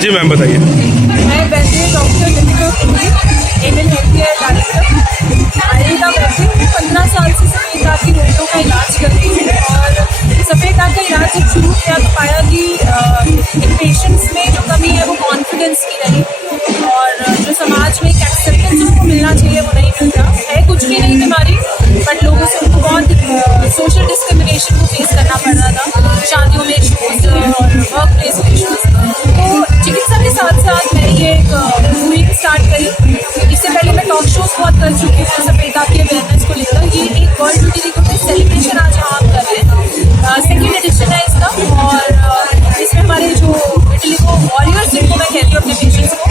जी ma'am बताइए। मैं वैसे doctor Deepika Kumari, ML health care director. Ayurveda वैसे 15 साल से सफ़ेद दाग की रोगियों का इलाज कर रही हूँ। और सफ़ेद दाग का इलाज जब शुरू किया तो पाया कि इन पेशेंट्स में जो कमी है वो कॉन्फिडेंस की रही, और जो समाज में एक एक्सेप्टेंस उनको मिलना चाहिए वो नहीं मिलता है। कुछ भी नहीं बीमारी, बट लोगों से उनको बहुत सोशल डिस्क्रिमिनेशन को फेस करना पड़ रहा था, शादियों में इशूज़ और वर्क प्लेस इशूज़। तो चिकित्सा के साथ साथ मैंने ये एक मुहिम स्टार्ट करी। इससे पहले मैं टॉक शोज बहुत कर चुकी हूँ सफ़ेद दाग के अवेयरनेस को लेकर। ये एक वर्ल्ड विटिलिगो पे सेलिब्रेशन आज यहाँ हम कर रहे हैं। सेकेंड एडिशन है इसका, और इसमें हमारे जो विटिलिगो वॉरियर्स जिनको मैं कहती हूँ अपने पेशेंट्स को,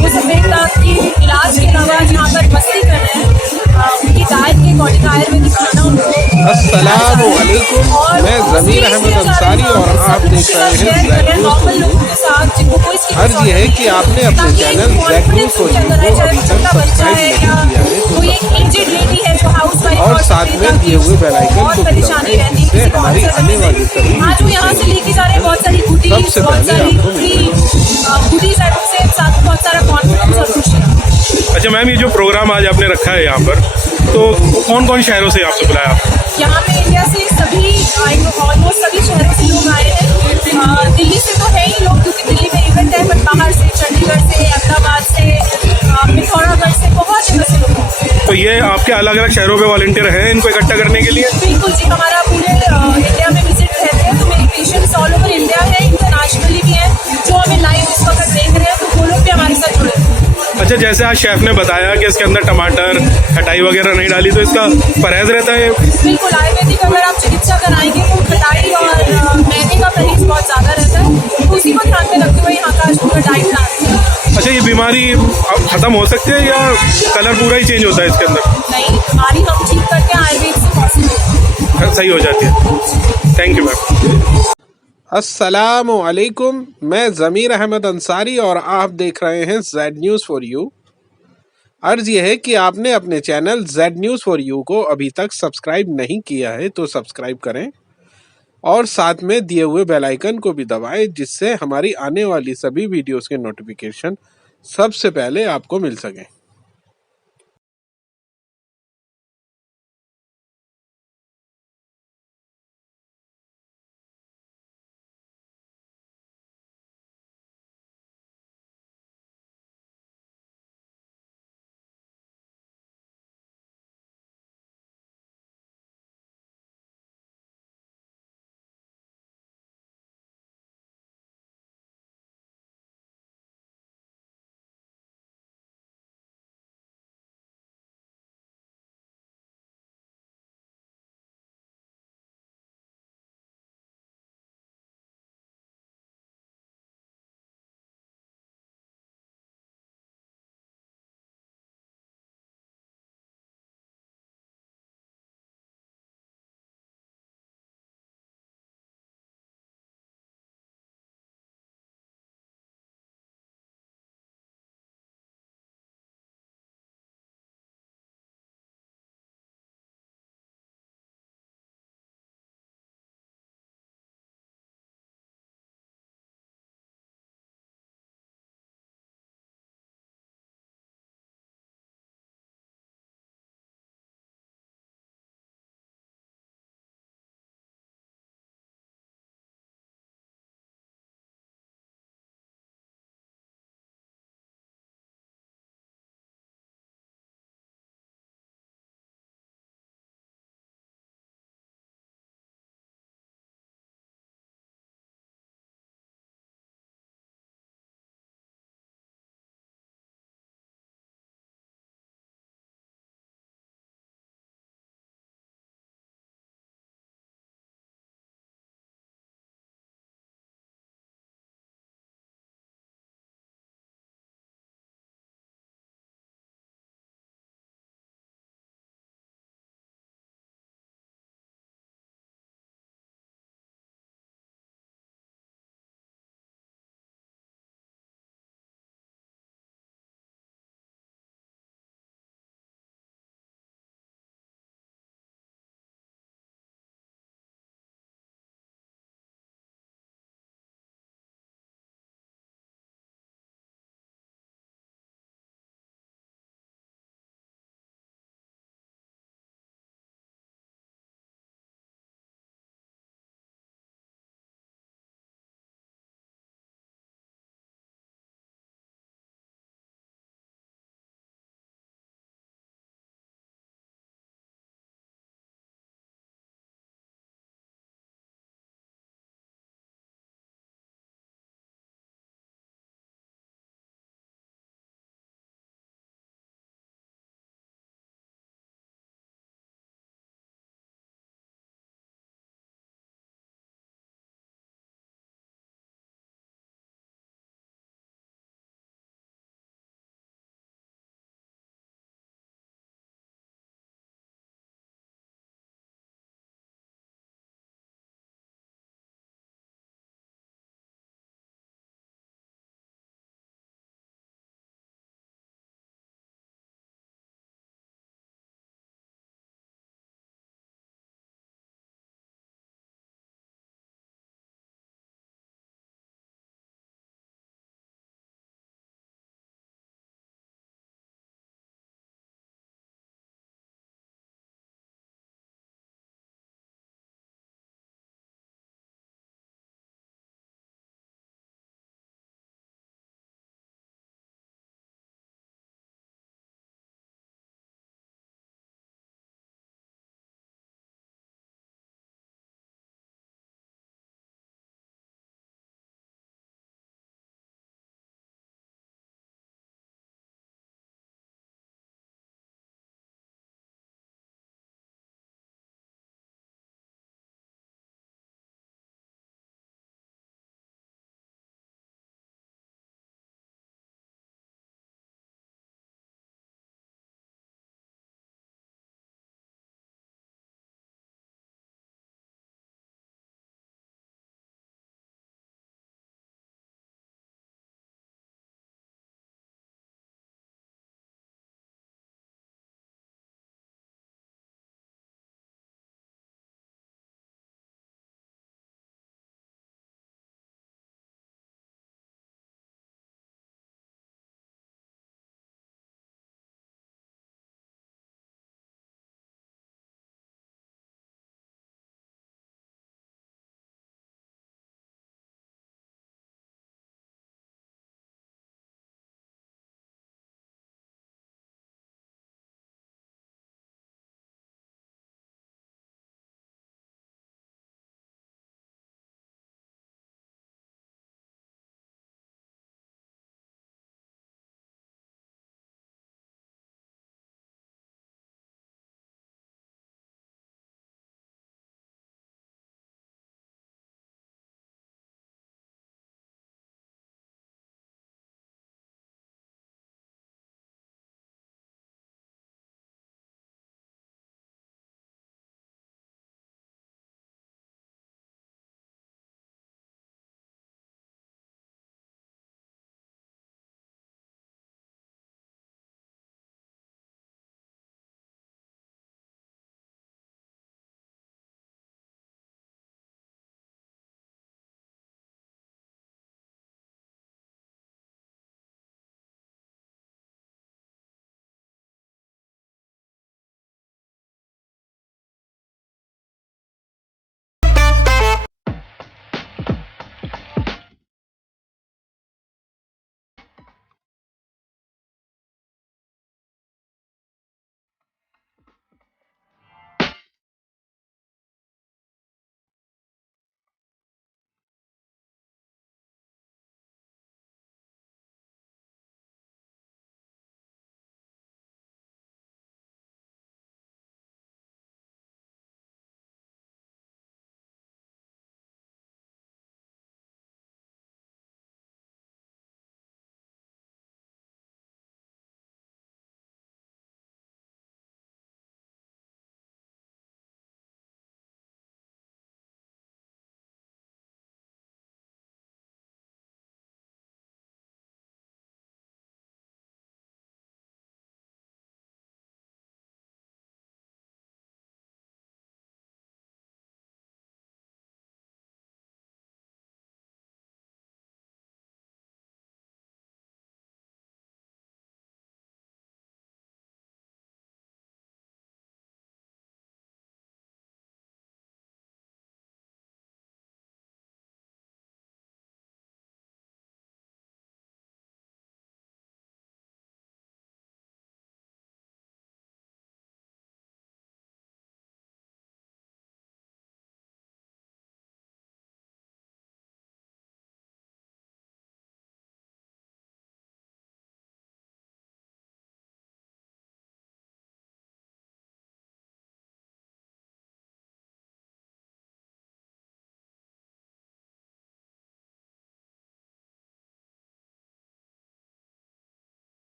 वो सफ़ेद दाग की इलाज के अलावा यहाँ पर मस्ती कर रहे हैं। उनकी डाइट के अकॉर्डिंग आयुर्वेदिक खाना उनको अस्सलामु अलैकुम, मैं ज़मीर अहमद अंसारी और आप देख रहे हैं ज़ेड न्यूज़ फॉर यू। अर्ज ये है कि आपने अपने channel Z news for you को अभी तक सब्सक्राइब नहीं किया है तो सब्सक्राइब और साथ में दिए हुए बेल आइकन को भी दबाएं, जिससे हमारी आने वाली सभी आज वो यहाँ से लेके जा रहे हैं बहुत सारी गुडीज, सबसे बहुत पहले सारी आपको मिलेगा। गुडीज से साथ बहुत सारा कॉन्फिडेंस और खुशियाँ। अच्छा मैम, ये जो प्रोग्राम आज आपने रखा है यहाँ पर, तो कौन कौन शहरों से आपसे बुलाया आप? यहाँ पे इंडिया से सभी ऑलमोस्ट सभी शहरों से लोग आए हैं। दिल्ली से तो है ही लोग, क्योंकि दिल्ली में इवेंट है, बट बाहर से, चंडीगढ़ से, अहमदाबाद से, पिथौरागढ़ से, बहुत जगह से लोग हैं। तो ये आपके अलग अलग शहरों पे वॉलंटियर हैं इनको इकट्ठा करने के लिए? बिल्कुल जी, हमारा पूरे इंडिया में विजिट रहते हैं, तो मेरे पेशेंट्स ऑल ओवर इंडिया है, इंटरनेशनली भी हैं, जो हमें लाइव इस वक्त देख रहे हैं, तो वो लोग भी हमारे साथ जुड़े हैं। अच्छा, जैसे आज शेफ ने बताया कि इसके अंदर टमाटर खटाई वगैरह नहीं डाली, तो इसका परहेज रहता है? बिल्कुल, आयुर्वेदिक अगर आप चिकित्सा कराएंगे तो खटाई और मैदे का परहेज बहुत ज़्यादा रहता है, तो उसी को ध्यान में रखते हुए यहाँ का आज पूरा डाइट प्लान है। अच्छा, ये बीमारी अब खत्म हो सकती है या कलर पूरा ही चेंज होता है इसके अंदर? नहीं, बीमारी हम ठीक करते हैं, आयुर्वेद से पॉसिबल सही हो जाती है। Thank you ma'am. अस्सलामु अलैकुम, मैं ज़मीर अहमद अंसारी और आप देख रहे हैं ज़ेड न्यूज़ फॉर यू। अर्ज ये है कि आपने अपने channel Z news for you को अभी तक सब्सक्राइब नहीं किया है तो सब्सक्राइब करें और साथ में दिए हुए बेल आइकन को भी दबाएं, जिससे हमारी आने वाली सभी वीडियोस के नोटिफिकेशन सबसे पहले आपको मिल सकें।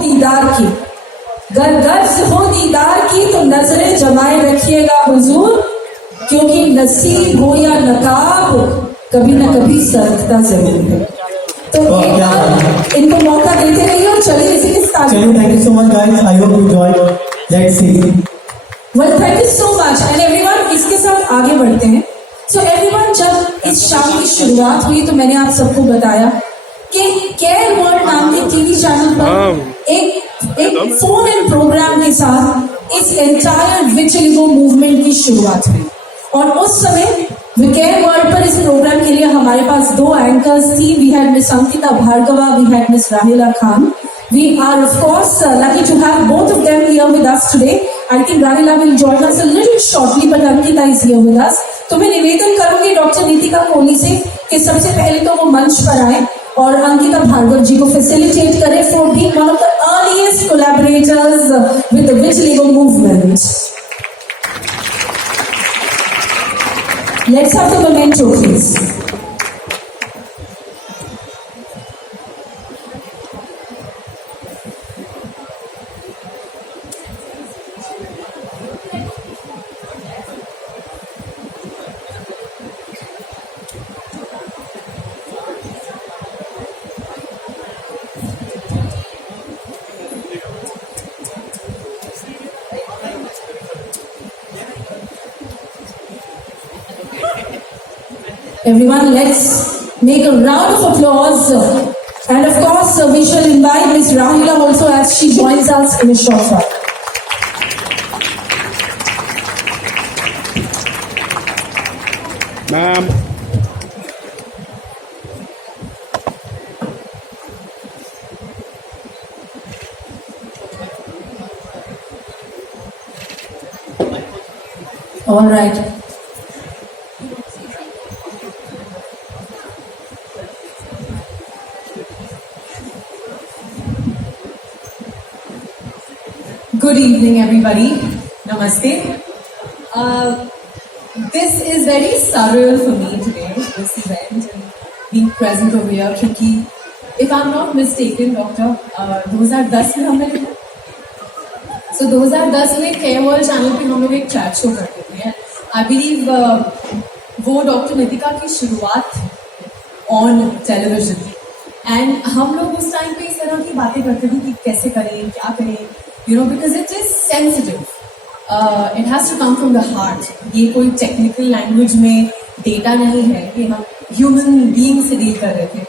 दीदार की, गर गर्ज हो दीदार की तो नजरें जमाए रखिएगा हुजूर, क्योंकि नसीब हो या नकाब कभी ना कभी सरकता जरूर है। तो एक बार इनको मौका देते रहिए और चलिए इसी के साथ। Thank you so much guys. I hope you enjoyed. Let's see. Well, thank you so much and everyone, इसके साथ आगे बढ़ते हैं। So everyone, जब इस शाम की शुरुआत हुई तो मैंने आप सबको बताया कि केयर वर्ल्ड नाम के टीवी चैनल पर एक फोन इन प्रोग्राम के साथ इस एंटायर विचिलिगो मूवमेंट की शुरुआत हुई। और उस समय केयर वर्ल्ड पर इस प्रोग्राम के लिए हमारे पास दो एंकर्स थी। We had miss Ankita Bhargava, we had miss Rahila Khan. We are of course lucky to have both of them here with us today. I think Rahila will join us a little shortly, but Ankita is here with us. तो मैं निवेदन करूंगी doctor Nitika Kohli से कि सबसे पहले तो वो मंच पर आए और अंकिता भार्गव जी को फैसिलिटेट करें for being one of the earliest collaborators with the vitiligo movement. Let's have the memento, please. Everyone, let's make a round of applause. And of course, we shall invite Ms. Rahila also as she joins us in a short while. Ma'am All right. Good evening, everybody. Namaste. This is very surreal for me today, this event, and being present over here, क्योंकि if I'm not mistaken, Doctor, 2010 में हमने लिखा. So 2010 में care world channel पे हम लोग एक chat show करते थे. I believe वो डॉक्टर नितिका की शुरुआत ऑन टेलीविजन. एंड हम लोग उस टाइम पे इस तरह की बातें करते थे कि कैसे करें, क्या करें, you know, because it is sensitive. It has to come from the heart. ये कोई टेक्निकल लैंग्वेज में डेटा नहीं है कि हम ह्यूमन बीइंग से डील कर रहे थे.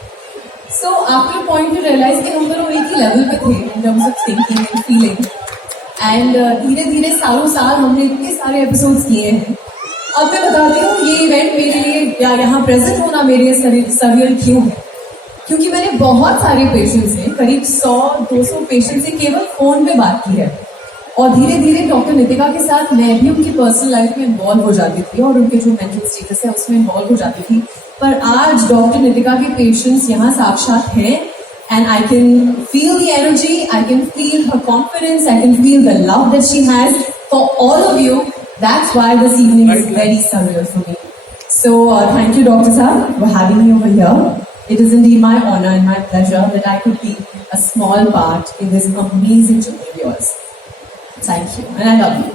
So after point to realise कि हम दोनों एक ही लेवल पे थे in terms of thinking and feeling. And धीरे धीरे सालों साल हमने इतने सारे एपिसोड्स किए हैं. अब मैं बताती हूँ ये इवेंट मेरे लिए या यहाँ प्रेजेंट होना मेरे लिए सर्वियल क्यों है. क्योंकि मैंने बहुत सारे पेशेंट्स से, करीब 100-200 पेशेंट से केवल फोन पे बात की है. और धीरे धीरे डॉक्टर नितिका के साथ मैं भी उनकी पर्सनल लाइफ में इन्वॉल्व हो जाती थी और उनके जो मेंटल स्टेटस है उसमें इन्वॉल्व हो जाती थी. पर आज डॉक्टर नितिका के पेशेंट्स यहाँ साक्षात हैं. And I can feel the energy, I can feel her confidence, I can feel the love that she has for all of you. That's why this evening is very surreal for me. So thank you, Dr. Saab, for having me over here. It is indeed my honor and my pleasure that I could be a small part in this amazing journey of yours. Thank you, and I love you.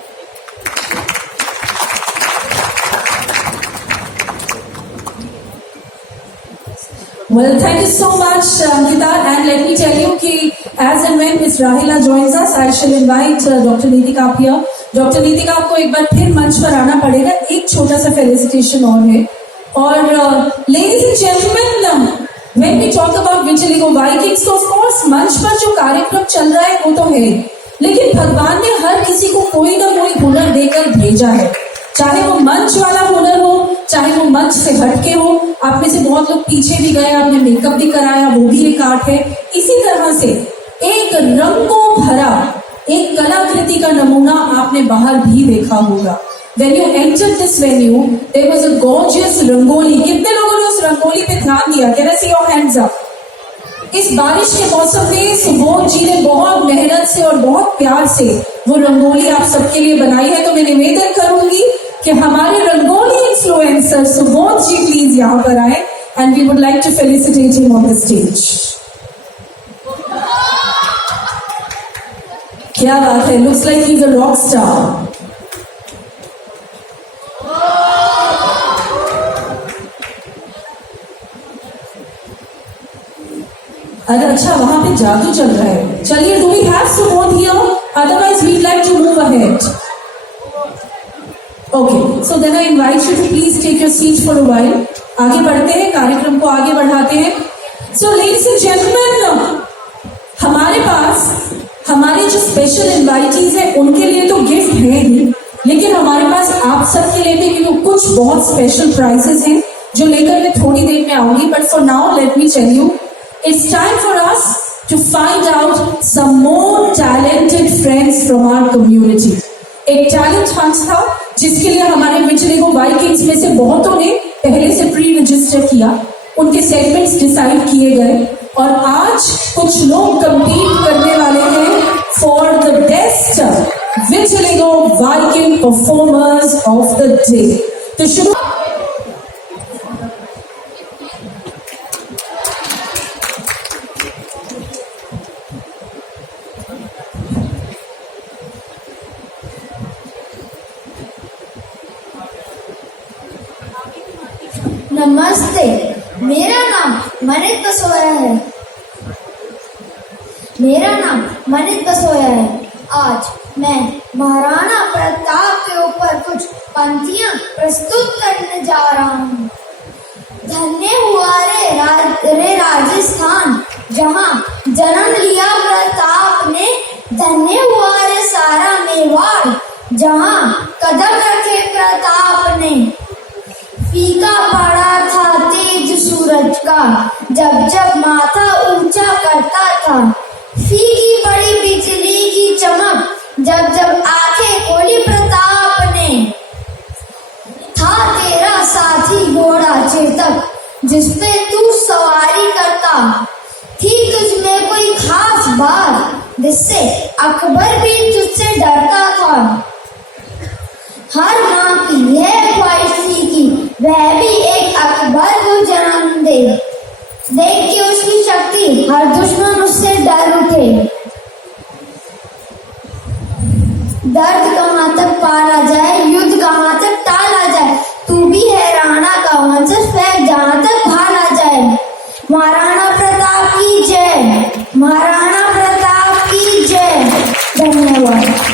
Well, thank you so much, Ankita. And let me tell you that as and when Ms. Rahila joins us, I shall invite Dr. Neetika up here. Dr. Neetika, आपको एक बार फिर मंच पर आना पड़ेगा. एक छोटा सा फेलिसिटेशन और है. और ladies and gentlemen, when we talk about Vitiligo Vikings, तो of course मंच पर जो कार्यक्रम चल रहा है वो तो है, लेकिन भगवान ने हर किसी को कोई ना कोई हुनर देकर भेजा है. चाहे वो मंच वाला हुनर हो, चाहे वो मंच से हटके हो. आप में से बहुत लोग पीछे भी गए, आपने मेकअप भी कराया, वो भी एक आर्ट है. इसी तरह से एक रंगों भरा एक कलाकृति का नमूना आपने बाहर भी देखा होगा. When you entered this venue, there was a gorgeous rangoli. कितने लोगों ने उस रंगोली पे ध्यान दिया? Can I see your hands up? इस बारिश के मौसम में सुबोध जी ने बहुत मेहनत से और बहुत प्यार से वो रंगोली आप सबके लिए बनाई है. तो मैं निवेदन करूंगी कि हमारे रंगोली इन्फ्लुएंसर सुबोध जी प्लीज यहाँ पर आए. And we would like to felicitate him on the stage. क्या बात है, looks like he is a rock star. अरे अच्छा, वहां पे जादू चल रहा है. चलिए, do we have Subodh here? Otherwise we'd like to move ahead. Okay, so then I invite you to please take your seat for a while. आगे बढ़ते हैं, कार्यक्रम को आगे बढ़ाते हैं. सो लेडीज एंड जेंटलमैन, हमारे पास हमारे जो स्पेशल इनवाइटीज हैं उनके लिए तो गिफ्ट है ही, लेकिन हमारे पास आप सबके लिए भी कुछ बहुत स्पेशल प्राइजेस हैं जो लेकर मैं थोड़ी देर में आऊंगी. But for now let me tell you, it's time for us to find out some more talented friends from our community. एक talent hunt था जिसके लिए हमारे विचलिगो वाइकिंग्स में से बहुतों ने पहले से प्री रजिस्टर किया, उनके सेगमेंट्स डिसाइड किए गए और आज कुछ लोग कंपीट करने वाले हैं for the best vigilant Viking performers of the day. तो शुरू नमस्ते, मेरा नाम मनित बसोया है। आज मैं महाराणा प्रताप के ऊपर कुछ पंक्तियां प्रस्तुत करने जा रहा हूँ। धन्य हुआ रे राजस्थान जहाँ जन्म लिया प्रताप ने, धन्य हुआ रे सारा मेवाड़ जहाँ कदम रखे प्रताप ने। फीका पड़ा था तेज सूरज का जब जब माथा ऊंचा करता था, फीकी पड़ी बिजली की चमक जब जब आंखें खोली प्रताप ने। था तेरा साथी घोड़ा चेतक जिसपे तू सवारी करता, थी तुझमें कोई खास बात जिससे अकबर भी तुझसे डरता था। हर माँ की यह ख्वाहिश थी कि वह भी एक अकबर को जन्म दे, देख के उसकी शक्ति हर दुश्मन उससे डर उठे। दर्द कहाँ तक पाला जाए, युद्ध कहाँ तक टाला जाए, तू भी है राणा का वंशज, फेंक जहाँ तक भाला जाए। महाराणा प्रताप की जय, महाराणा प्रताप की जय। धन्यवाद।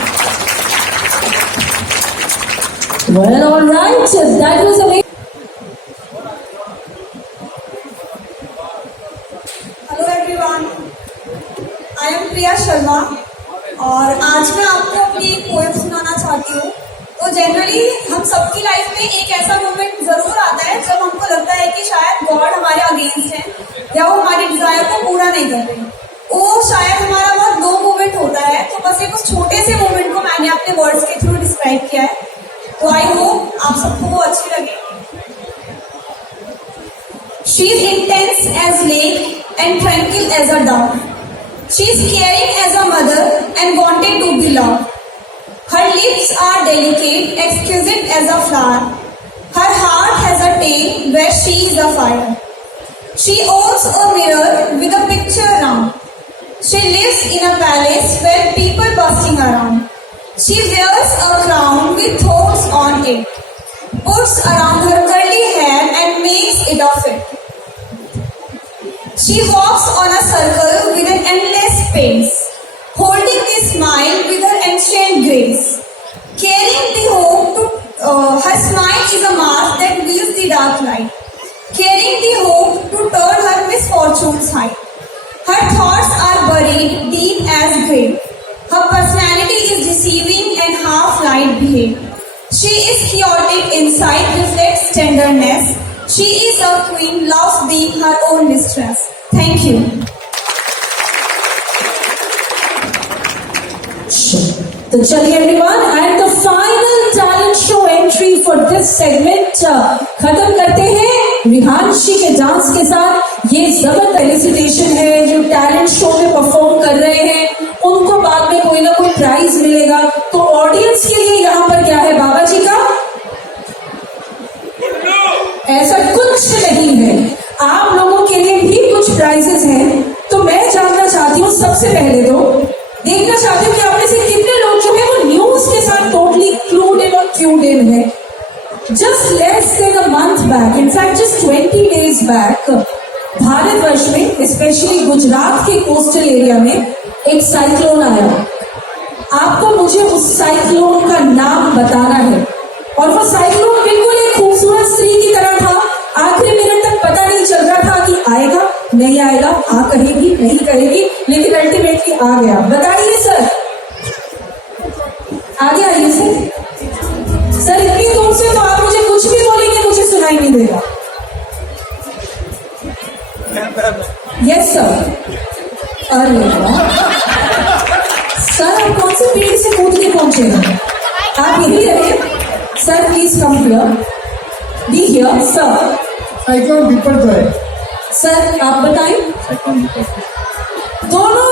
Well, all right, that was amazing. Hello everyone, I am Priya Sharma और आज मैं आपको अपनी एक पोएम सुनाना चाहती हूँ। तो जनरली हम सबकी लाइफ में एक ऐसा मोमेंट जरूर आता है जब हमको लगता है कि शायद गॉड हमारे अगेंस्ट है या वो हमारी डिजायर को पूरा नहीं कर रहे। वो शायद हमारा बहुत लो मोमेंट होता है। तो बस एक उस छोटे से मोमेंट को मैंने अपने वर्ड्स के थ्रू डिस्क्राइब किया है। तो आई होप आप सबको वो अच्छी लगे। She is intense as lake and tranquil as a dove. She is caring as a mother and wanted to be loved. Her lips are delicate, exquisite as a flower. Her heart has a tail where she is a fire. She owns a mirror with a picture round. She lives in a palace where people busting around. She wears a crown with thorns on it, puts around her curly hair and makes it a fit. She walks on a circle with an endless pace, holding the smile with her ancient grace. Carrying the hope to her smile is a mask that veils the dark light, carrying the hope to turn her misfortunes high. Her thoughts are buried deep as grave. Her personality is deceiving and half light behave. She is chaotic inside, reflects tenderness. She is a queen, loves being her own mistress. Thank you. तो चलिए everyone, and the final talent show entry for this segment खत्म करते हैं रिहांशी के dance के साथ। ये जबरदस्त फेलिसिटेशन है जो टैलेंट शो में परफॉर्म कर रहे हैं, उनको बाद में कोई ना कोई प्राइज मिलेगा। तो ऑडियंस के लिए यहाँ पर क्या है बाबा जी का? ऐसा कुछ नहीं है, आप लोगों के लिए भी कुछ प्राइजेस हैं। तो मैं जानना चाहती हूँ, सबसे पहले तो देखना चाहती हूँ कि आप में से कितने लोग जो है वो न्यूज के साथ टोटली क्लूड इन और क्यूड इन है। Just less than a month back, in fact just 20 days back, Bharatvarsh में स्पेशली गुजरात के कोस्टल एरिया में एक साइक्लोन आया। आपको मुझे उस साइक्लोन का नाम बताना है। और वो साइक्लोन बिल्कुल एक खूबसूरत स्त्री की तरह था। आखिरी मिनट तक पता नहीं चल रहा था कि आएगा नहीं आएगा, कहेगी नहीं कहेगी, लेकिन अल्टीमेटली आ गया। बताइए सर, आगे आइए सर। सर इतनी दूर से तो आप मुझे कुछ भी बोलेंगे मुझे सुनाई नहीं देगा। Yes sir. अरे सर, आप कौन से पीढ़ी से कूद के पहुंचे हैं? आप यही रहे। Sir, please come here. Be here, sir. Cyclone Biparjoy Sir, आप बताएं. दोनों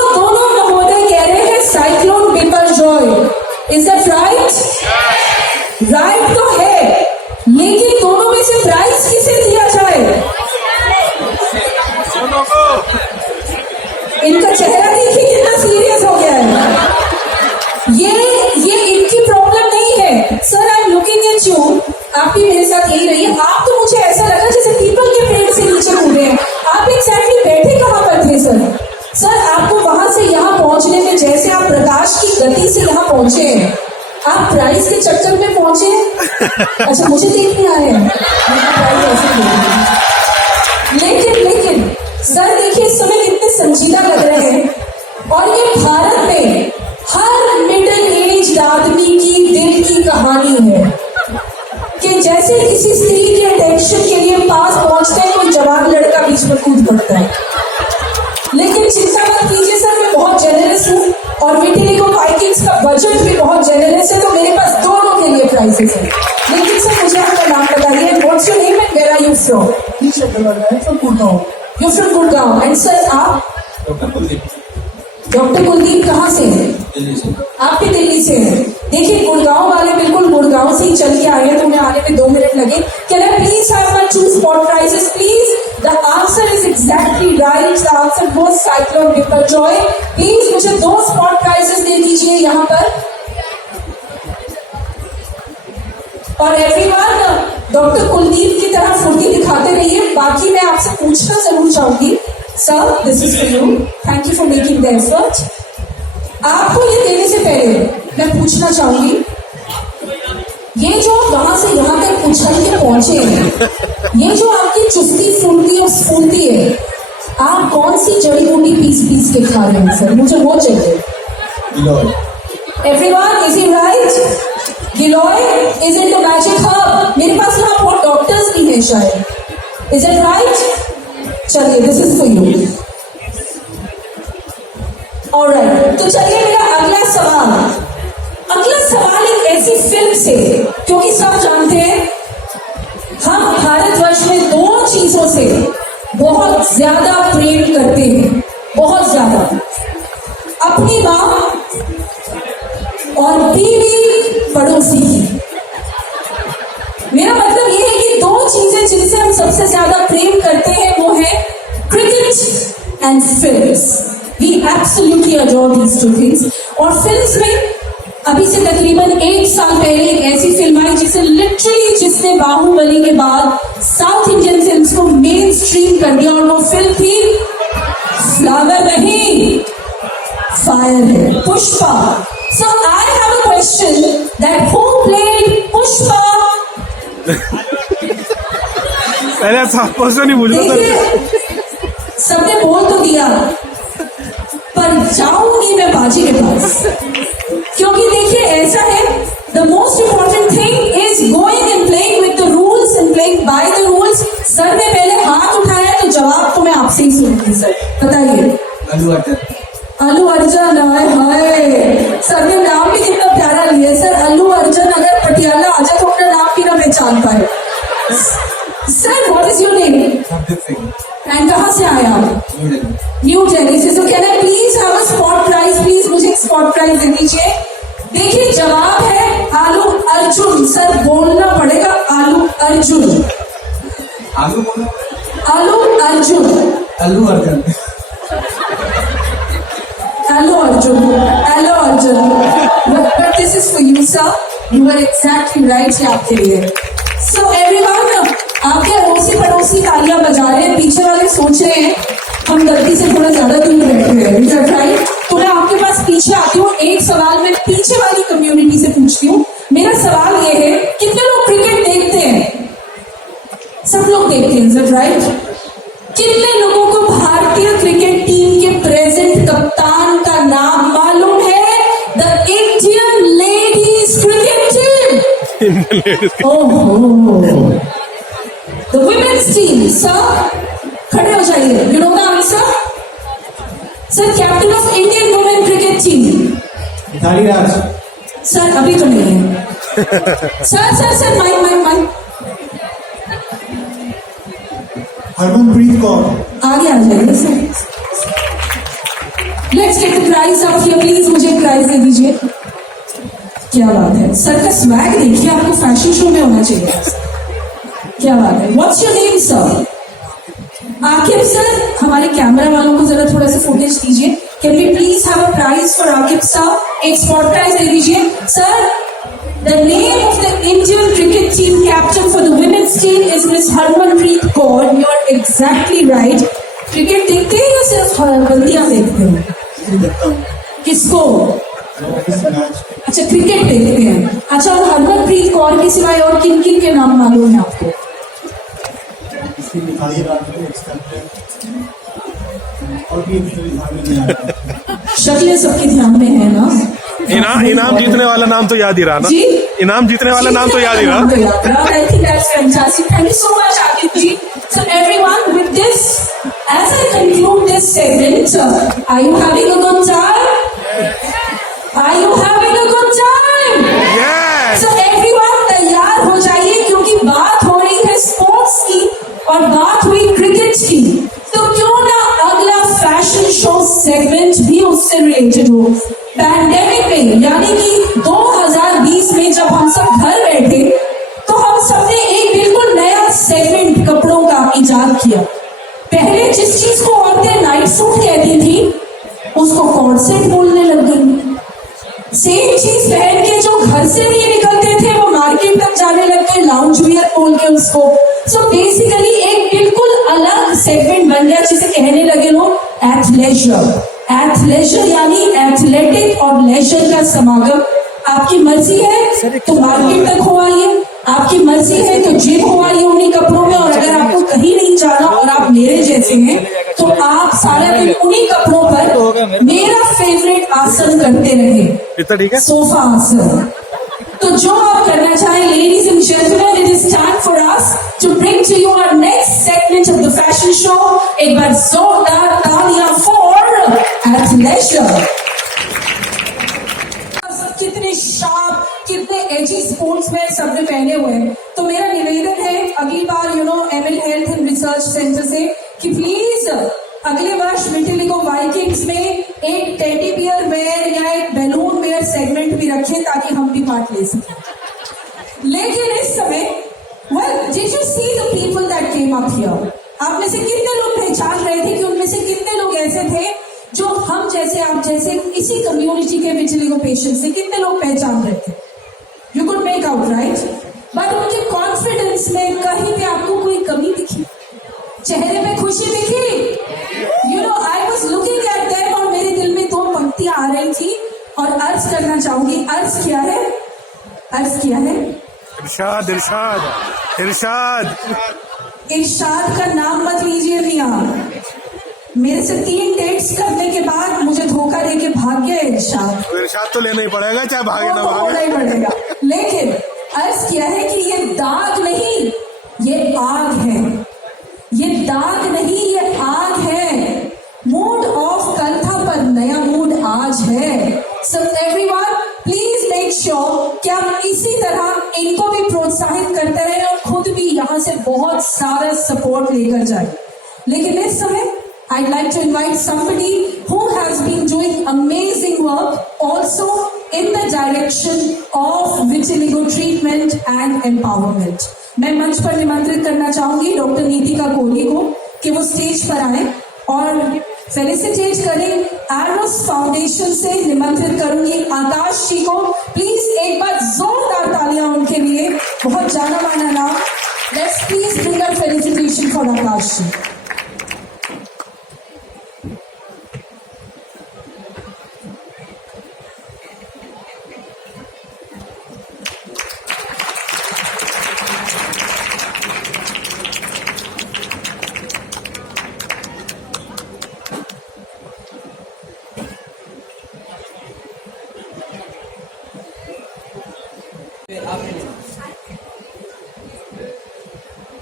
महोदय कह रहे हैं cyclone Biparjoy. Is that right? Right तो है, लेकिन दोनों में से प्राइज किसे दिया जाए? इनका चेहरा देखिए कितना सीरियस हो गया है. ये इनकी प्रॉब्लम नहीं है. Sir, I am looking at you. आप भी मेरे साथ यही रहिए. आप तो मुझे ऐसा लगा जैसे पीपल के पेड़ से नीचे कूदे हैं. आप एग्जैक्टली बैठे कहाँ पर थे सर? सर, आपको वहां से यहाँ पहुंचने में जैसे आप प्रकाश की गति से यहाँ पहुंचे हैं, आप प्राइस के चक्कर में पहुंचे. अच्छा, मुझे देखने आए हैं. लेकिन सर देखिए इस समय कितने संजीदा लग रहे हैं. और ये भारत में हर मिडिल एज आदमी की दिल की कहानी है कि जैसे किसी स्त्री के अटेंशन के लिए पास पहुंचते हैं कोई जवान लड़का बीच में कूद पड़ता है. लेकिन चिंता मत कीजिए सर, मैं बहुत जेनरस हूँ और विटिलिगो वाइकिंग्स का बजट भी बहुत जेनरस है, तो मेरे पास दोनों के लिए प्राइसेस हैं. लेकिन सर मुझे आपका नाम बताइए. What's your name and where are you from? You're from Gurgaon. And sir, आप? डॉक्टर कुलदीप कहाँ से हैं? दिल्ली से. आप भी दिल्ली से हैं. देखिए गुड़गांव वाले बिल्कुल गुड़गांव से ही चल के आए हैं, तो उन्हें आने में 2 मिनट लगे. Can I please have my 2 spot prizes, please? The answer is exactly right. The answer was cyclone Biparjoy. Please मुझे 2 spot prizes दे दीजिए यहाँ पर. और एवरीवन डॉक्टर कुलदीप की तरह फुर्ती दिखाते रहिए. बाकी मैं आपसे पूछना जरूर चाहूंगी. Sir, this is for you. Thank you for making the effort. आपको ये देने से पहले मैं पूछना चाहूंगी, ये जो वहां से यहाँ तक उछल के पहुंचे हैं, ये जो आपकी चुस्ती फुर्ती और स्फूर्ति है, आप कौन सी जड़ी बूटी पीस के खा रहे हैं सर? मुझे वो चाहिए. Everyone, is it right? Giloy is it the magic herb? मेरे पास यहाँ बहुत डॉक्टर्स भी हैं शायद. Is it right? चलिए, this is for you. Alright, तो चलिए मेरा अगला सवाल एक ऐसी फिल्म से, क्योंकि सब जानते हैं हम भारतवर्ष में 2 चीजों से बहुत ज्यादा प्रेम करते हैं. बहुत ज्यादा. अपनी माँ और बीवी पड़ोसी की. मेरा मतलब ये है कि 2 चीजें जिनसे हम सबसे ज्यादा प्रेम करते हैं वो है cricket and films. We absolutely adore these 2 things. और फिल्म्स में अभी से तकरीबन 1 साल पहले एक ऐसी फिल्म आई जिसने बाहुबली के बाद साउथ इंडियन फिल्म्स को मेन स्ट्रीम कर दिया. और वो फिल्म थी फ्लावर नहीं, फायर है, Pushpa. So I have a question that who played Pushpa? पहले साफ क्वेश्चन ही पूछो सर. सबने बोल तो दिया, पर जाऊंगी मैं बाजी के पास. क्योंकि देखिए ऐसा है, the most important thing is going and playing with the rules and playing by the rules. Sir ने पहले हाथ उठाया तो जवाब तो मैं आपसे ही सुनूंगी. सर बताइए. अल्लू अर्जुन. हाय, सर ने नाम भी कितना प्यारा लिया. सर अल्लू अर्जुन अगर पटियाला आ जाए तो अपना नाम भी ना पहचान पाए. Sir, what is your name and कहाँ से आए आप? न्यू दिल्ली से. So can I please have a spot prize? Please मुझे एक स्पॉट प्राइज दे दीजिए. देखिए जवाब है आलू अर्जुन. सर बोलना पड़ेगा आलू अर्जुन. आलू Arjun. Allu Arjun. Hello Arjun. But this is for you, sir. You were exactly right. ये आपके लिए. So everyone, आपके अड़ोसी पड़ोसी तालियां बजा रहे हैं. पीछे वाले सोच रहे हैं हम गलती से थोड़ा ज्यादा दूर बैठे हैं. Is that right? तो मैं आपके पास पीछे आती हूँ. एक सवाल मैं पीछे वाली कम्युनिटी से पूछती हूँ. मेरा सवाल ये है, कितने लोग क्रिकेट देखते हैं? सब लोग देखते हैं. Is that right? कितने लोगों को भारतीय क्रिकेट टीम के प्रेजेंट कप्तान का नाम मालूम है? The Indian ladies cricket team. ओहो, द वुमेन्स टीम. सर खड़े हो जाइए. You know the answer? Sir, captain of Indian women cricket team. Mithali Raj. Sir अभी तो नहीं है. Sir mike Harmanpreet Kaur. आगे आ जाइए sir. Let's get the prize up here please. मुझे प्राइज दे दीजिए। क्या बात है सर का स्वैग देखिए, आपको फैशन शो में होना चाहिए। क्या बात है। What's your name sir? Aqib sir, हमारे कैमरा वालों को जरा थोड़ा सा फुटेज दीजिए। Can we please have a prize for Aqib sir? एक स्पॉट प्राइज दे दीजिए sir. The name of the Indian cricket team captain for the women's team is Miss Harmanpreet Kaur. You're exactly right. Cricket देखते हैं या सिर्फ बंदियां देखते हैं? किसको? अच्छा क्रिकेट देखते हैं। अच्छा, और हरमनप्रीत कौर के सिवाय और किन किन के नाम मालूम है आपको? शक्लें सबके ध्यान में है ना? इनाम जीतने वाला नाम तो याद ही रहा ना? जी? इनाम जीतने वाला नाम तो याद ही रहा। I think that's fantastic. Thank you so much, Akib ji. So everyone, with this, as I conclude this segment, are you having a good time? Are you having a good time? Yes! So everyone तैयार हो जाइए, क्योंकि बात हो रही है sports की और बात हुई क्रिकेट की। तो क्यों ना अगला फैशन शो सेगमेंट भी उससे रिलेटेड हो। पैंडेमिक में यानी कि 2020 में जब हम सब घर बैठे तो हम सबने एक बिल्कुल नया सेगमेंट कपड़ों का इजाद किया। पहले जिस चीज को औरतें नाइट सूट कहती थी उसको कॉर्सेट बोलने लग गई। सेम चीज पहन के जो घर से नहीं निकलते थे वो मार्केट तक जाने लग गए लाउंज वियर बोल के उसको। सो बेसिकली एक बिल्कुल अलग सेगमेंट बन गया जिसे कहने लगे लोग एथलेजर। एथलेजर यानी एथलेटिक और लेजर का समागम। आपकी मर्जी है तो मार्केट तक हो आइए, आपकी मर्जी है तो जिम हो आइए उन्हीं कपड़ों में, और अगर आपको कहीं नहीं जाना और आप मेरे जैसे हैं तो आप सारा दिन उन्हीं कपड़ों पर मेरा फेवरेट आसन करते रहे। इतना ठीक है? सोफा आसन। तो जो आप करना चाहें, ladies and gentleman, it is time for us to bring to you our next segment of the fashion show. एक बार जोरदार तालियां फॉर एथलेजर। कितने शार्प, कितने एजी स्पोर्ट्समैन सबने पहने हुए हैं। तो मेरा निवेदन है अगली बार ML health and research centre से कि प्लीज अगले वर्ष विटिलिगो वाइकिंग्स में एक टेडी बियर वेयर या एक बैलून वेयर सेगमेंट भी रखें ताकि हम भी पार्ट ले सकें। लेकिन इस समय did you see the people that came up here? आप में से कितने लोग पहचान रहे थे कि उनमें से कितने लोग ऐसे थे जो हम जैसे, आप जैसे, इसी कम्युनिटी के विटिलिगो पेशेंट से कितने लोग पहचान रहे थे? You could make out right? But उनके कॉन्फिडेंस में कहीं पे आपको कोई कमी दिखी? चेहरे पे खुशी दिखी? I was looking at them और मेरे दिल में दो पंक्तियां आ रही थी और अर्ज करना चाहूंगी। अर्ज क्या है? अर्ज क्या है? इरशाद इरशाद इरशाद। इरशाद का नाम मत लीजिए मियां। मेरे से 3 डेट्स करने के बाद मुझे धोखा देके भाग गया इरशाद। तो इरशाद तो लेना ही पड़ेगा, चाहे भागे ना भागे। होना ही पड़ेगा। लेकिन अर्ज किया है कि ये दाग नहीं, ये आग है। ये दाग नहीं, ये आग है। मूड ऑफ कल था पर नया मूड आज है। So everyone please make sure कि आप इसी तरह इनको भी प्रोत्साहित करते रहे और खुद भी यहाँ से बहुत सारा सपोर्ट लेकर जाए। लेकिन इस समय I'd like to invite somebody who has been doing amazing work also in the direction of vitiligo treatment and empowerment. मैं मंच पर निमंत्रित करना चाहूंगी डॉक्टर नीतिका कोहली को कि वो स्टेज पर आए और फेलिसिटेट करें। एरोस फाउंडेशन से निमंत्रित करूंगी आकाश जी को। प्लीज एक बार जोरदार तालियां उनके लिए, बहुत जाना माना नाम। Let's please bring a felicitation for Akash ji.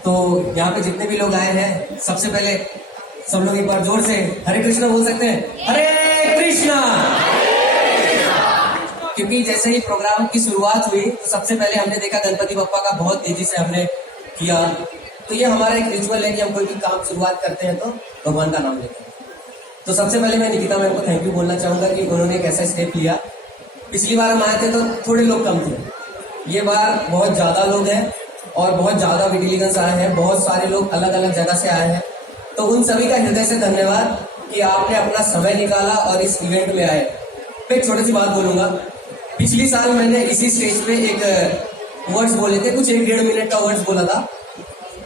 तो यहाँ पे जितने भी लोग आए हैं, सबसे पहले सब लोग एक बार जोर से हरे कृष्णा बोल सकते हैं? हरे कृष्णा। क्योंकि जैसे ही प्रोग्राम की शुरुआत हुई तो सबसे पहले हमने देखा गणपति बप्पा का बहुत तेजी से हमने किया। तो ये हमारा एक रिचुअल है कि हम कोई भी काम शुरुआत करते हैं तो भगवान का नाम लेते हैं। तो सबसे पहले मैं निकिता मैम को थैंक यू बोलना चाहूंगा कि उन्होंने एक ऐसा स्टेप लिया। पिछली बार हम आए थे तो थोड़े लोग कम थे, ये बार बहुत ज्यादा लोग हैं और बहुत ज्यादा विटिलिगंस आए हैं, बहुत सारे लोग अलग अलग जगह से आए हैं। तो उन सभी का हृदय से धन्यवाद कि आपने अपना समय निकाला और इस इवेंट में आए। मैं एक छोटी सी बात बोलूंगा। पिछली साल मैंने इसी स्टेज पे एक वर्ड्स बोले थे, कुछ 1-1.5 मिनट का वर्ड्स बोला था।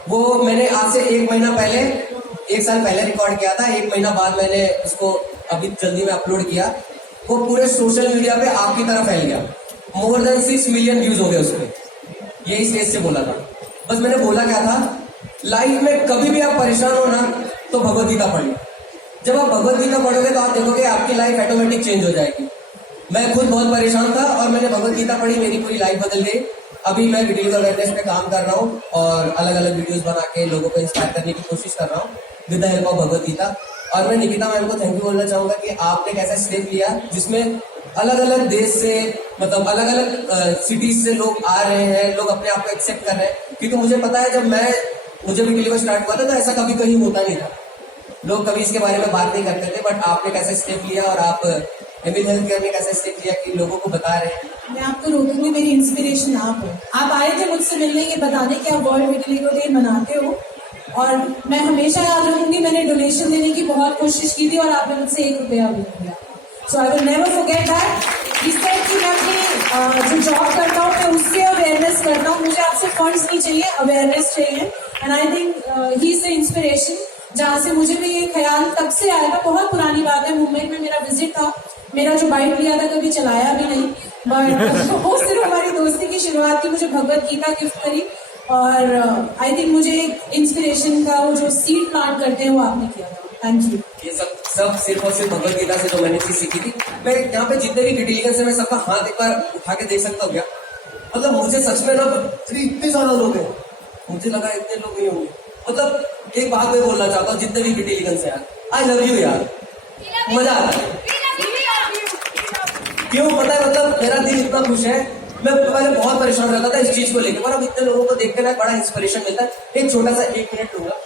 वो मैंने आज से 1 महीना पहले, 1 साल पहले रिकॉर्ड किया था। 1 महीना बाद मैंने उसको अभी जल्दी में अपलोड किया। वो पूरे सोशल मीडिया पे आपकी तरह फैल गया। मोर देन 6 मिलियन व्यूज हो गए उस पर। यही स्टेज से बोला था। बस मैंने बोला क्या था, लाइफ में कभी भी आप परेशान हो ना तो भगवद गीता पढ़िए। जब आप भगवद गीता पढ़ोगे तो आप देखोगे आपकी लाइफ ऑटोमेटिक चेंज हो जाएगी। मैं खुद बहुत परेशान था और मैंने भगवद गीता पढ़ी, मेरी पूरी लाइफ बदल गई। अभी मैं विटिलिगो अवेयरनेस पे काम कर रहा हूँ और अलग अलग वीडियोस बना के लोगों को इंस्पायर करने की कोशिश कर रहा हूँ with the help of Bhagavad Gita. और मैं निकिता मैम को थैंक यू बोलना चाहूंगा कि आपने एक ऐसा स्टेप लिया जिसमें अलग अलग देश से, मतलब अलग अलग सिटीज से लोग आ रहे हैं, लोग अपने आप को एक्सेप्ट कर रहे हैं। क्योंकि मुझे पता है जब मुझे विटिलिगो स्टार्ट हुआ था तो ऐसा कभी कहीं होता नहीं था, लोग कभी इसके बारे में बात नहीं करते थे। बट आपने कैसा स्टेप लिया और आप एमिल हेल्थ केयर ने कैसा स्टेप लिया कि लोगों को बता रहे हैं। मैं आपको रोकूंगी, मेरी इंस्पिरेशन आप हो। आप आए थे मुझसे मिलने, ये बताने कि आप वर्ल्ड विटिलिगो डे मनाते हो और मैं हमेशा याद रखूंगी मैंने डोनेशन देने की बहुत कोशिश की थी और आपने मुझसे 1 रुपया भी नहीं दिया। So I will never forget that. इस टाइप की मैं अपनी जो जॉब करता हूँ मैं उससे अवेयरनेस करता हूँ। मुझे आपसे फंड्स नहीं चाहिए, अवेयरनेस चाहिए। And I think he is the inspiration. जहाँ से मुझे भी ये ख्याल तब से आया था, बहुत पुरानी बात है, मुंबई में मेरा विजिट था। मेरा जो बाइक लिया था कभी चलाया भी नहीं, बट वो सिर्फ हमारी दोस्ती की शुरुआत थी। मुझे भगवद गीता गिफ्ट करी और आई थिंक मुझे एक इंस्पिरेशन का वो जो सीड प्लांट करते हैं वो आपने किया था। Thank you. ये सब सिर्फ और सिर्फ भगवद गीता से जो मैंने चीज सीखी थी। मैं यहाँ पे जितने भी विटिलिगंस है मैं सबका हाथ एक बार उठा के देख सकता हूँ क्या? मतलब मुझे सच में ना इतने ज्यादा लोग हैं, मुझे लगा इतने लोग नहीं होंगे। मतलब एक बात मैं बोलना चाहता हूँ जितने भी विटिलिगंस है यार, आई लव यू यार, मजा आता है। क्यों पता है, मतलब मेरा दिल इतना खुश है। मैं पहले बहुत परेशान रहता था इस चीज को लेकर, पर अब इतने लोगों को देखकर ना बड़ा इंस्पिरेशन मिलता है। एक छोटा सा 1 मिनट लूंगा,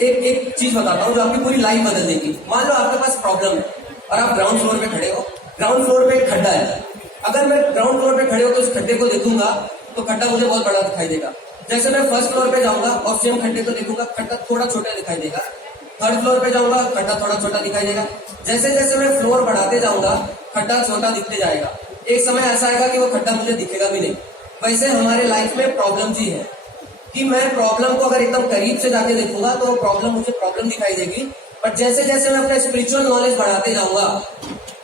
एक चीज बताता हूँ जो आपकी पूरी लाइफ बदल देगी। मान लो आपके पास प्रॉब्लम है और आप ग्राउंड फ्लोर पे खड़े हो, ग्राउंड फ्लोर पे एक खड्डा है। अगर मैं ग्राउंड फ्लोर पे खड़े हो तो उस खड्डे को देखूंगा तो खड्डा मुझे बहुत बड़ा दिखाई देगा। जैसे मैं फर्स्ट फ्लोर पे जाऊंगा और सेम खड्डे को देखूंगा, खड्डा थोड़ा छोटा दिखाई देगा। थर्ड फ्लोर पे जाऊंगा, खड्डा थोड़ा छोटा दिखाई देगा। जैसे जैसे मैं फ्लोर बढ़ाते जाऊंगा खड्डा छोटा दिखते जाएगा। एक समय ऐसा आएगा कि वो खड्डा मुझे दिखेगा भी नहीं। वैसे हमारे लाइफ में प्रॉब्लम ही है कि मैं प्रॉब्लम को अगर एकदम करीब से जाके देखूंगा तो प्रॉब्लम मुझे प्रॉब्लम दिखाई देगी, बट जैसे जैसे मैं अपना स्पिरिचुअल नॉलेज बढ़ाते जाऊंगा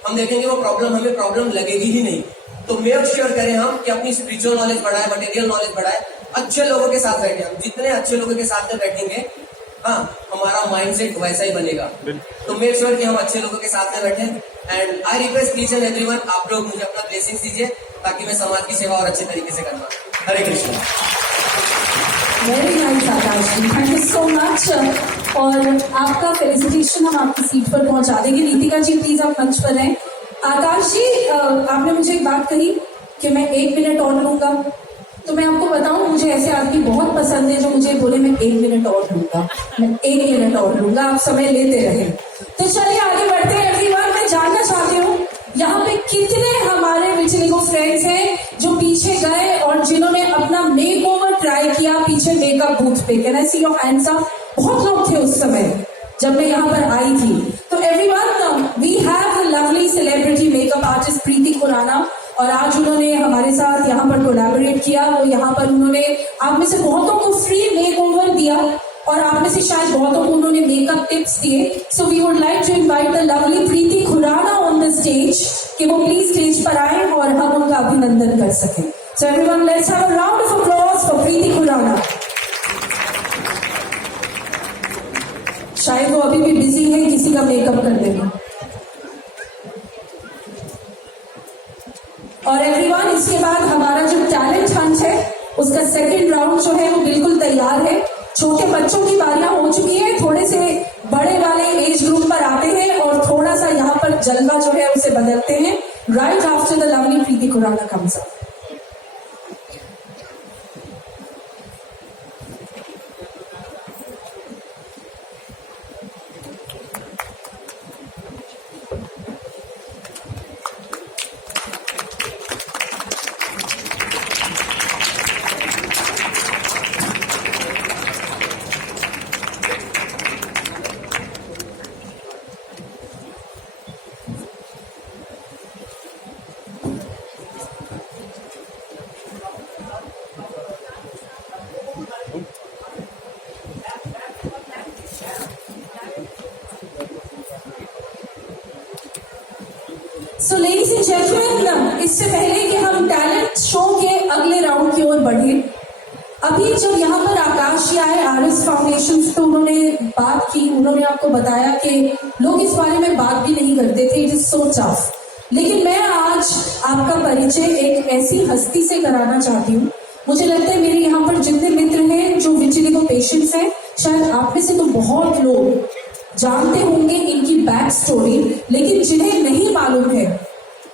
हम देखेंगे वो प्रॉब्लम हमें प्रॉब्लम लगेगी ही नहीं। तो मेक श्योर करें हम कि अपनी स्पिरिचुअल नॉलेज बढ़ाए, मटेरियल नॉलेज बढ़ाए, अच्छे लोगों के साथ बैठे। हम जितने अच्छे लोगों के साथ में बैठेंगे, हाँ, हमारा माइंडसेट वैसा ही बनेगा। तो मेक श्योर कि हम अच्छे लोगों के साथ में बैठे। And I request each and everyone, आप लोग मुझे अपना ब्लेसिंग्स दीजिए ताकि मैं समाज की सेवा और अच्छे तरीके से कर पाऊं। Hare Krishna. Very nice Akash ji, thank you so much. और आपका फेलिसिटेशन हम आपकी सीट पर पहुंचा देंगे। नीतिका जी प्लीज आप मंच पर रहें। आकाश जी, आपने मुझे एक बात कही कि मैं 1 मिनट और लूंगा, तो मैं आपको बताऊं मुझे ऐसे आदमी बहुत पसंद है जो मुझे बोले मैं 1 मिनट और लूंगा, मैं 1 मिनट और लूंगा, आप समय लेते रहे। तो चलिए आगे बढ़ते हैं। एवरीवन, मैं जानना चाहती हूँ यहाँ पे कितने हमारे विटिलिगो फ्रेंड्स हैं जो पीछे गए और जिन्होंने अपना मेकओवर ट्राई किया पीछे मेकअप बूथ पे। Can I see your hands up? बहुत लोग थे उस समय जब मैं यहाँ पर आई थी। तो everyone, we have the lovely celebrity makeup artist Preeti Khurana, और आज उन्होंने हमारे साथ यहाँ पर कोलैबोरेट किया। वो यहाँ पर उन्होंने आप में से बहुतों को फ्री मेकओवर दिया और आप में से शायद बहुतों को उन्होंने मेकअप टिप्स दिए। So we would like to invite the lovely Preeti Khurana on the stage कि वो प्लीज स्टेज पर आए और हम उनका अभिनंदन कर सकें। So everyone, let's have a round of applause for Preeti Khurana. शायद वो अभी भी बिजी है किसी का मेकअप करने में। और एवरीवन, इसके बाद हमारा जो टैलेंट हंट है उसका सेकंड राउंड जो है वो बिल्कुल तैयार है। छोटे बच्चों की बारियां हो चुकी है, थोड़े से बड़े वाले एज ग्रुप पर आते हैं और थोड़ा सा यहाँ पर जलवा जो है उसे बदलते हैं। Right after the lovely Preeti Preeti Khurana comes up. So ladies and gentlemen, इससे पहले कि हम टैलेंट शो के अगले राउंड की ओर बढ़े, अभी जब यहाँ पर आकाश जी आए आरएस फाउंडेशन से, तो उन्होंने बात की, उन्होंने आपको बताया कि लोग इस बारे में बात भी नहीं करते थे, इट इज सो टफ। लेकिन मैं आज आपका परिचय एक ऐसी हस्ती से कराना चाहती हूँ। मुझे लगता है मेरे यहाँ पर जितने मित्र हैं जो विटिलिगो पेशेंट्स हैं, शायद आप में से तो बहुत लोग जानते होंगे इनकी बैक स्टोरी, लेकिन जिन्हें नहीं मालूम है,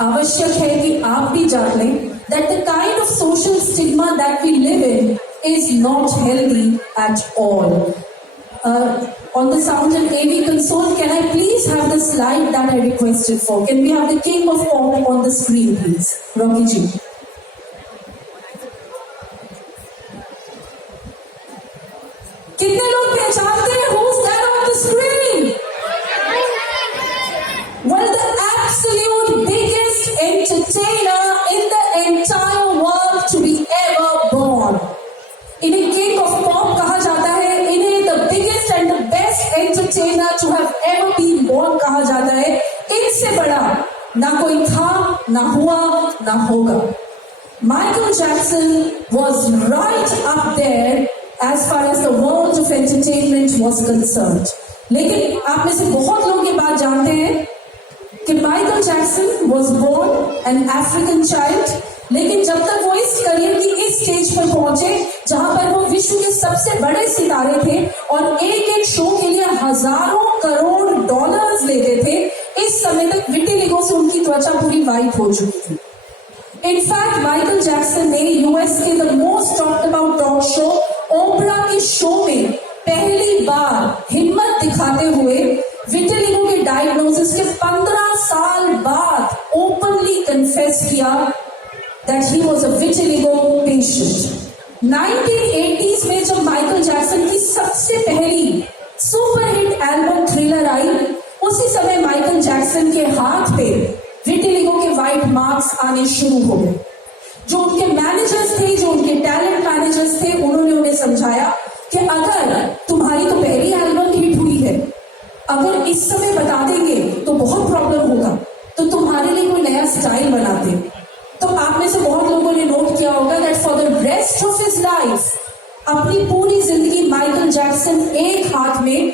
आवश्यक है कि आप भी जान लें that the kind of social stigma that we live in is not healthy at all. On the sound and AV console, can I please have the slide that I requested for? Can we have the king of pop on the screen, please? Rocky ji. कितने लोग पहचानते हैं who's that on the screen? Well, the absolute biggest entertainer in the entire world to be ever born. इन्हें king of pop कहा जाता है, इन्हें the biggest and the best entertainer to have ever been born कहा जाता है। इनसे बड़ा ना कोई था, ना हुआ, ना होगा। Michael Jackson was right up there as far as the world of entertainment was concerned. लेकिन आप में से बहुत लोग ये बात जानते हैं कि Michael Jackson was born an African child, लेकिन जब तक वो इस करियर की इस स्टेज पर पहुंचे जहां पर वो विश्व के सबसे बड़े सितारे थे और एक एक शो के लिए हजारों करोड़ डॉलर्स लेते थे, इस समय तक विटिलिगो से उनकी त्वचा पूरी वाइट हो चुकी थी। इनफैक्ट माइकल जैक्सन ने यूएस के the most talked about talk show Oprah के शो में पहली बार हिम्मत दिखाते हुए विटिलिगो के डायग्नोसिस के 15 साल बाद ओपनली कन्फेस किया that he was a vitiligo patient. 1980s में जब माइकल जैक्सन की सबसे पहली सुपरहिट एल्बम थ्रिलर आई, उसी समय माइकल जैक्सन के हाथ पे विटिलिगो के व्हाइट मार्क्स आने शुरू हो गए। जो उनके मैनेजर्स थे, जो उनके टैलेंट मैनेजर्स थे, उन्होंने उन्हें समझाया कि अगर तुम्हारी तो पहली एल्बम हिट हुई है, अगर इस समय बता देंगे तो बहुत प्रॉब्लम होगा, तो तुम्हारे लिए कोई नया स्टाइल बनाते। तो आप में से बहुत लोगों ने नोट किया होगा that for the rest of his life अपनी पूरी जिंदगी माइकल जैक्सन एक हाथ में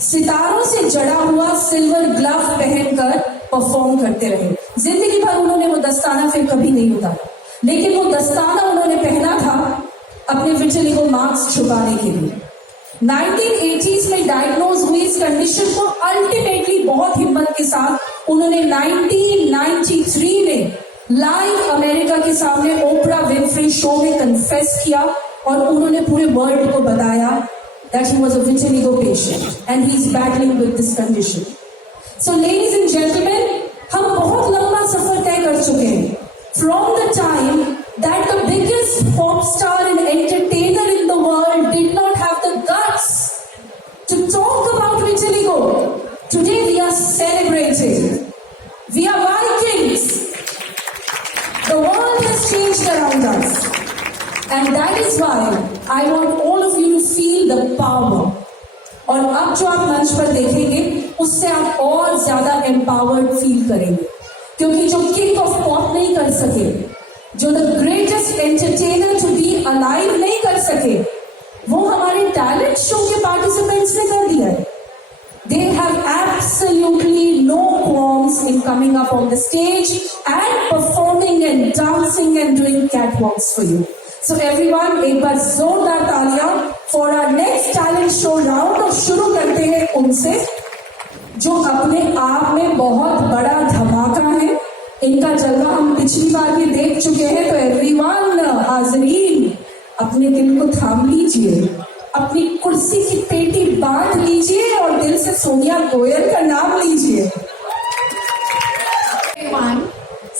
सितारों से जड़ा हुआ सिल्वर ग्लव पहनकर परफॉर्म करते रहे। जिंदगी भर उन्होंने वो दस्ताना फिर कभी नहीं उतारा, लेकिन वो दस्ताना उन्होंने पहना था अपने विटिलिगो मार्क्स छुपाने के लिए। 1980s में डायग्नोज हुई इस कंडीशन को अल्टीमेटली बहुत हिम्मत के साथ उन्होंने 1993 में लाइव अमेरिका के सामने ओपरा विनफ्रे शो में कन्फेस किया और उन्होंने पूरे वर्ल्ड को बताया that he was a vitiligo patient and he is battling with this condition. So ladies and gentlemen, हम बहुत लंबा सफर तय कर चुके हैं from the time that the biggest pop star and entertainer in the world did not have the guts to talk about vitiligo. Today we are celebrating. We are Vikings. The world has changed around us. And that is why I want all of you to feel the power. और अब जो आप मंच पर देखेंगे उससे आप और ज्यादा एम्पावर्ड फील करेंगे, क्योंकि जो किंग ऑफ पॉप नहीं कर सके, जो the greatest entertainer to be alive नहीं कर सके, वो हमारे टैलेंट शो के पार्टिसिपेंट्स ने कर दिया है। They have absolutely no qualms in coming up on the stage and performing and dancing and doing catwalks for you. So everyone, एक बार जोरदार तालियां for our next talent show round। और शुरू करते हैं उनसे जो अपने आप में बहुत बड़ा धमाका है। इनका जलवा हम पिछली बार भी देख चुके हैं। तो एवरीवन, हाजरीन, अपने दिल को थाम लीजिए, अपनी कुर्सी की पेटी बांध लीजिए और दिल से सोनिया गोयल का नाम लीजिए।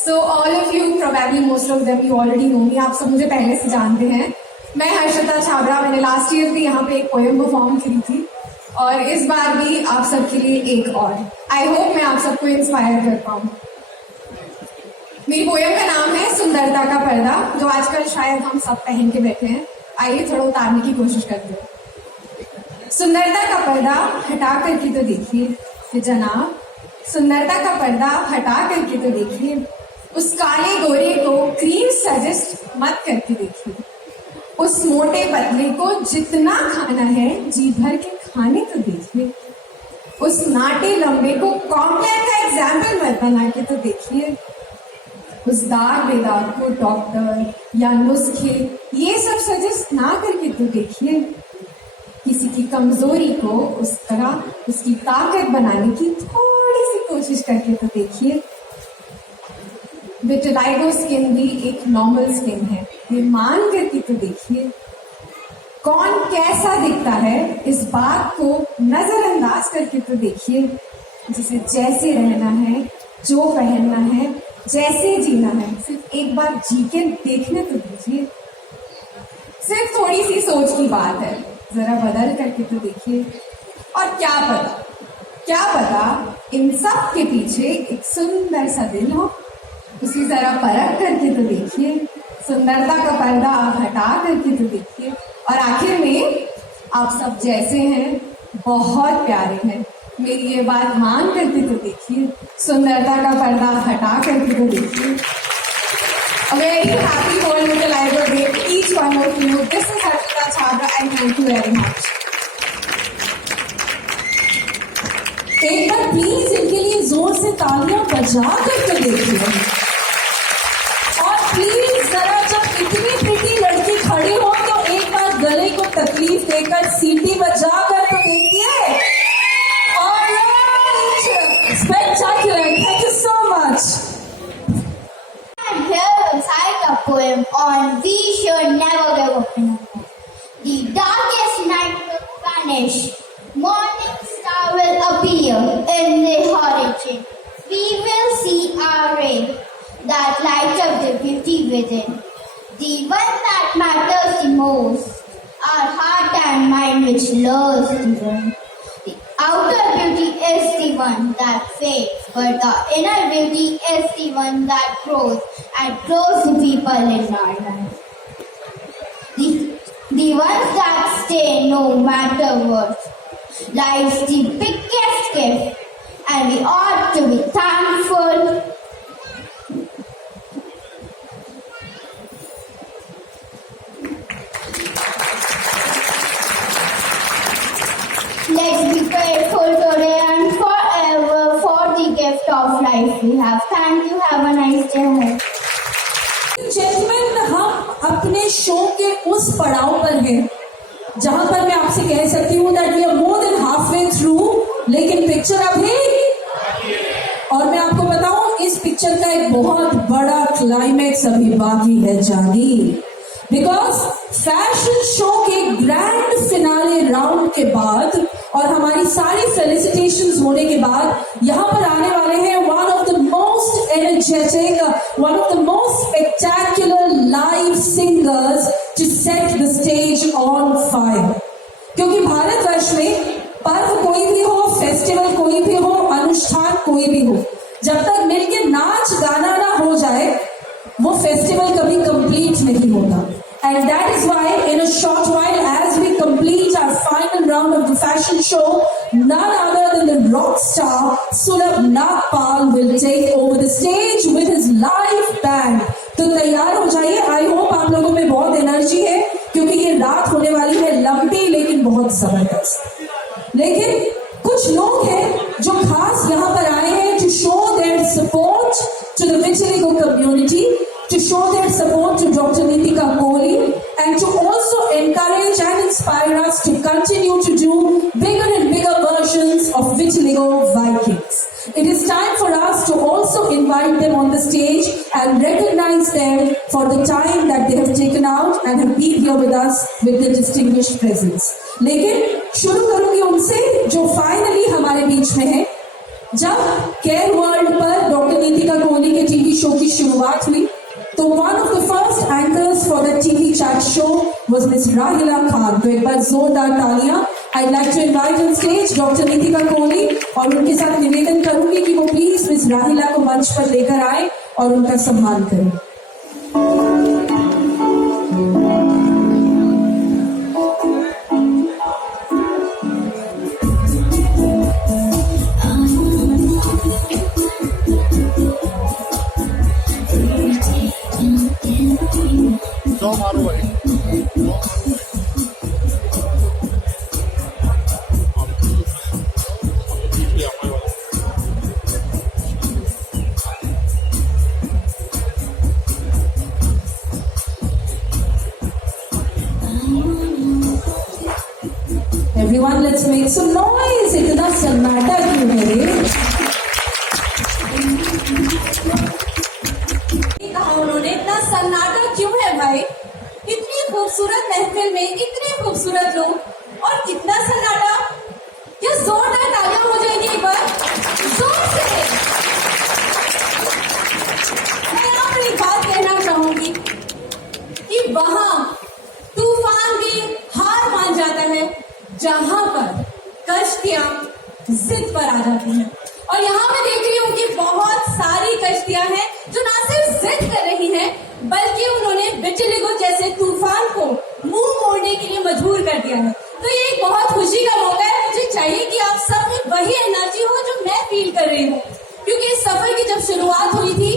So all of you, probably most of them, you already know me. आप सब मुझे पहले से जानते हैं। मैं हर्षिता छाबड़ा, मैंने लास्ट ईयर भी यहाँ पे एक पोएम परफॉर्म की थी और इस बार भी आप सबके लिए एक और। आई होप मैं आप सबको इंस्पायर कर पाऊँ। मेरी पोएम का नाम है सुंदरता का पर्दा, जो आजकल शायद हम सब पहन के बैठे हैं। आइए थोड़ा उतारने की कोशिश करते हैं। सुंदरता का पर्दा हटा करके तो देखिए कि जनाब, सुंदरता का पर्दा हटा करके तो देखिए, उस काले गोरे को क्रीम सजेस्ट मत करके देखिए, उस मोटे पतले को जितना खाना है जी भर के खाने तो देखिए, उस नाटे लंबे को कॉम्प्लेन का एग्जाम्पल मत बना के तो देखिए, उस दाग बेदाग को डॉक्टर या नुस्खे ये सब सजेस्ट ना करके तो देखिए, किसी की कमजोरी को उस तरह उसकी ताकत बनाने की थोड़ी सी कोशिश करके तो देखिए। विटिलाइगो स्किन भी एक नॉर्मल स्किन है, ये मान करके तो देखिए। कौन कैसा दिखता है इस बात को नजरअंदाज करके तो देखिए, जिसे जैसे रहना है, जो पहनना है, जैसे जीना है, सिर्फ एक बार जी के देखने तो दीजिए। सिर्फ थोड़ी सी सोच की बात है, जरा बदल करके तो देखिए। और क्या पता इन सब के पीछे एक सुंदर सा दिल हो, उसे जरा परख करके तो देखिए। सुंदरता का पर्दा आप हटा करके तो देखिए। और आखिर में आप सब जैसे हैं, बहुत प्यारे हैं, मेरी ये बात मान करके तो देखिए। सुंदरता का पर्दा हटा करके तो देखिए। A very happy World Vitiligo Day to each one of you. This is Harshita Chhabra and thank you very much. एक बार प्लीज इनके लिए जोर से तालियां बजा करके देखिए। और प्लीज जरा जब इतनी प्रिटी लड़की खड़ी हो तो एक बार गले को तकलीफ देकर सीटी बजा कर तो देखिए। और spectacular, thank you so much. And here to recite a poem on We Should Never Give Up in Our Life. The darkest night will vanish. Morning star will appear in the horizon. We will see our ray that lights up the beauty within. The one that matters the most, our heart and mind which loves the one. The outer beauty is the one that fades, but the inner beauty is the one that grows and grows the people in our life. The ones that stay no matter what. Life's the biggest gift, and we ought to be thankful. Let's be grateful today and forever for the gift of life we have. Thank you. Have a nice day ahead. Gentleman, हम अपने show के उस पड़ाव पर हैं जहां पर मैं आपसे कह सकती हूँ that we are more than halfway through, लेकिन पिक्चर अभी, और मैं आपको बताऊं इस पिक्चर का एक बहुत बड़ा क्लाइमैक्स अभी बाकी है जानी। बिकॉज फैशन शो के ग्रैंड फिनाले राउंड के बाद और हमारी सारी फेलिसिटेशंस होने के बाद यहाँ पर आने वाले हैं one of the most energetic, one of the most spectacular live singers to set the stage on fire. क्योंकि भारतवर्ष में पर्व कोई भी हो, फेस्टिवल कोई भी हो, अनुष्ठान कोई भी हो, जब तक मिलके नाच गाना ना हो जाए वो फेस्टिवल कभी कंप्लीट नहीं होता। And that is why in a short while, as we complete our final round of the fashion show, none other than the rock star Sulabh Nagpal will take over the stage with his live band. तो तैयार हो जाइए। I hope आप लोगों में बहुत energy है, क्योंकि ये रात होने वाली है लंबी लेकिन बहुत जबरदस्त। लेकिन कुछ लोग हैं जो खास यहाँ पर आए हैं to show their support to the vitiligo community, to show their support to Dr. Neetika Kohli, and to also encourage and inspire us to continue to do bigger and bigger versions of Vitiligo Vikings. It is time for us to also invite invite them on the stage and recognize them for the time that they have taken out and have been here with us with the distinguished presence. लेकिन शुरू करूंगी उनसे जो finally हमारे बीच में है। जब care world पर डॉक्टर नीतिका कोहली के टीवी शो की शुरुआत हुई तो one of the first anchors for the TV chat show was miss Rahila Khan. तो एक बार जोरदार तालियां। I like to invite on stage doctor Nitika Kohli और उनके साथ निवेदन करूंगी कि वो प्लीज मिस राहिला को मंच पर लेकर आए और उनका सम्मान करें। Everyone, let's make some noise. इतना सन्नाटा क्यों है रे? कहा उन्होंने इतना सन्नाटा क्यों है भाई? इतनी खूबसूरत महफिल में इतने खूबसूरत लोग और इतना सन्नाटा। क्या जोरदार तालियां हो जाएंगी एक बार जोर से? मैं यहाँ पर एक बात कहना चाहूंगी कि वहां तूफान भी हार मान जाता है जहां पर कश्तियां जिद पर आ जाती हैं। और यहाँ मैं देख रही हूँ कि बहुत सारी कश्तियां हैं जो ना सिर्फ जिद कर रही हैं बल्कि उन्होंने विटिलिगो जैसे तूफान को मुंह मोड़ने के लिए मजबूर कर दिया है। तो ये एक बहुत खुशी का मौका है। मुझे चाहिए कि आप सब में वही एनर्जी हो जो मैं फील कर रही हूँ, क्योंकि इस सफर की जब शुरुआत हुई थी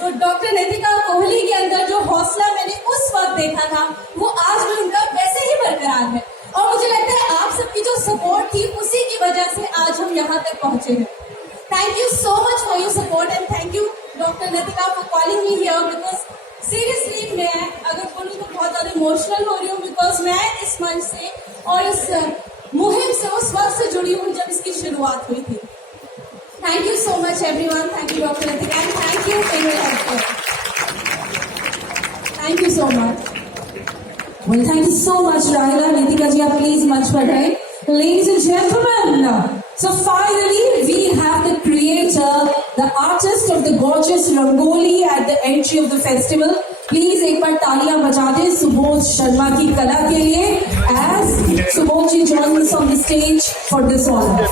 तो डॉक्टर नीतिका कोहली के अंदर जो हौसला मैंने उस वक्त देखा था वो आज भी उनका वैसे ही बरकरार है। और मुझे लगता है आप सबकी जो सपोर्ट थी उसी की वजह से आज हम यहाँ तक पहुंचे हैं। Thank you so much for your support and thank you doctor Nitika for calling me here because seriously मैं अगर बोलूँ तो बहुत ज्यादा इमोशनल हो रही हूँ बिकॉज मैं इस मंच से और इस मुहिम से उस वक्त से जुड़ी हूँ जब इसकी शुरुआत हुई थी। Thank you so much everyone. Thank you doctor Nitika and thank you for your help. Thank you so much. Well, thank you so much, Rahila. Nitika ji, please much बढ़ाएं. Ladies and gentlemen, so finally we have the creator, the artist of the gorgeous Rangoli at the entry of the festival. Please एक बार तालियां बजा दें सुबोध शर्मा की कला के लिए as Subodh ji joins us on the stage for this honor.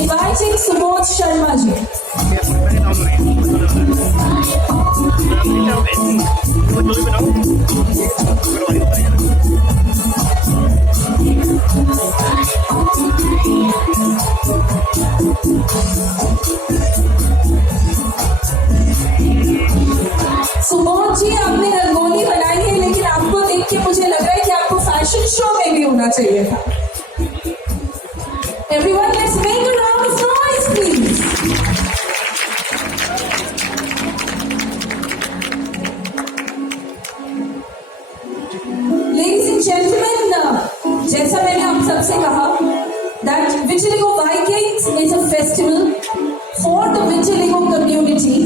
Inviting Subodh Sharma ji. Subodh जी आपने रंगोली बनाई है लेकिन आपको देख के मुझे लग रहा है कि आपको फैशन शो में भी होना चाहिए था। Everyone, let's make a round of noise, please. Ladies and gentlemen, जैसा मैंने आप सबसे कहा that Vitiligo Vikings is a festival for the Vitiligo community,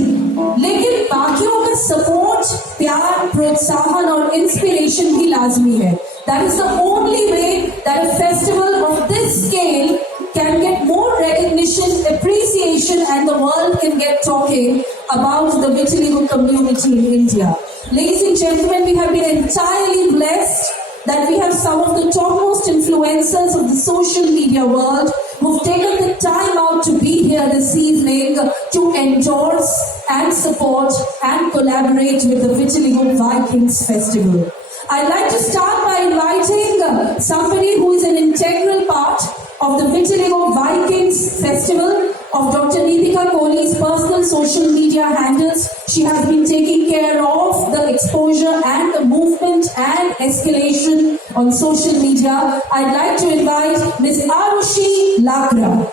लेकिन बाकियों का सपोर्ट, प्यार, प्रोत्साहन और इंस्पिरेशन भी लाजमी है। That is the only way that a festival of this scale can get more recognition, appreciation, and the world can get talking about the vitiligo community in India. Ladies and gentlemen, we have been entirely blessed that we have some of the topmost influencers of the social media world who've taken the time out to be here this evening to endorse and support and collaborate with the Vitiligo Vikings Festival. I'd like to start by inviting somebody who is an integral part of the Vitiligo Vikings Festival, of Dr. Neetika Kohli's personal social media handles. She has been taking care of the exposure and the movement and escalation on social media. I'd like to invite Ms. Arushi Lakra.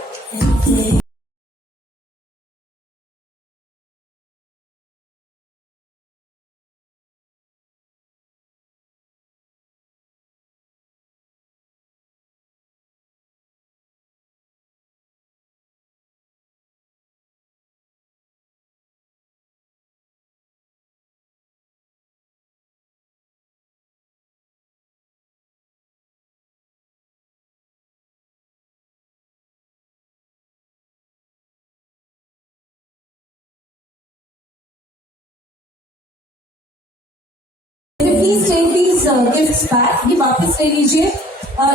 gifts back. ये वापस ले लीजिए.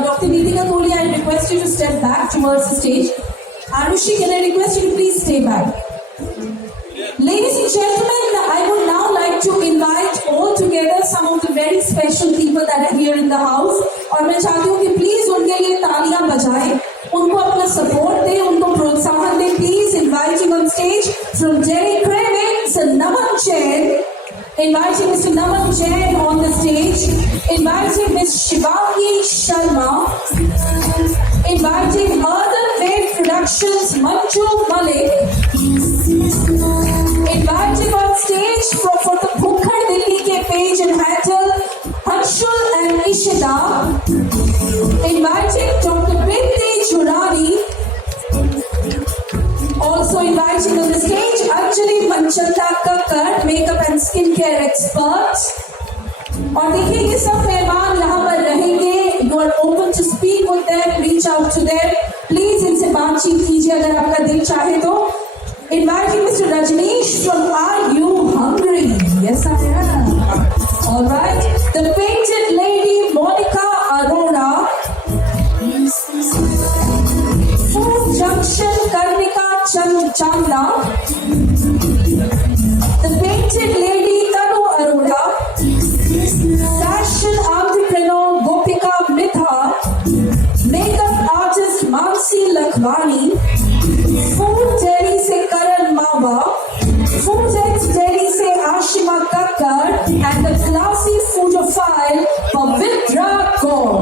Dr. Neetika Kohli, I request you to step back towards the stage. Arushi, can I request you to please stay back? Ladies and gentlemen, I would now like to invite all together some of the very special people that are here in the house. और मैं चाहती हूँ कि please उनके लिए तालियां बजाएं, उनको अपना सपोर्ट दें, उनको प्रोत्साहन दें. Please inviting on stage from Delhi Cravings, Naman Jain. Inviting Mr. Naman Jain on the stage. Inviting Ms. Shivangi Sharma. Inviting Other Wave Productions, Manju Malik. Inviting on stage for the Bhukhad Delhi ke page and handle, Harshul and Ishita. Inviting Dr. Binti Churani. Also inviting on the stage Anjali Manchanda Kakkar, makeup and skincare expert. और देखिए ये सब मेहमान यहाँ पर रहेंगे. You are open to speak with them, reach out to them. Please इनसे बातचीत कीजिए अगर आपका दिल चाहे तो. Inviting Mr. Rajneesh from Are You Hungry? Yes, I am. All right. The painted lady Monica Arora. Food Junction Karnika Chandna. The painted lady Tanu Arora. Fashion entrepreneur Gopika Mitha. Makeup artist Mansi Lakhwani. Food Delhi se Karan Mawa. Food Delhi se Ashima Kakkar. And the classy foodophile Pavitra Kaur.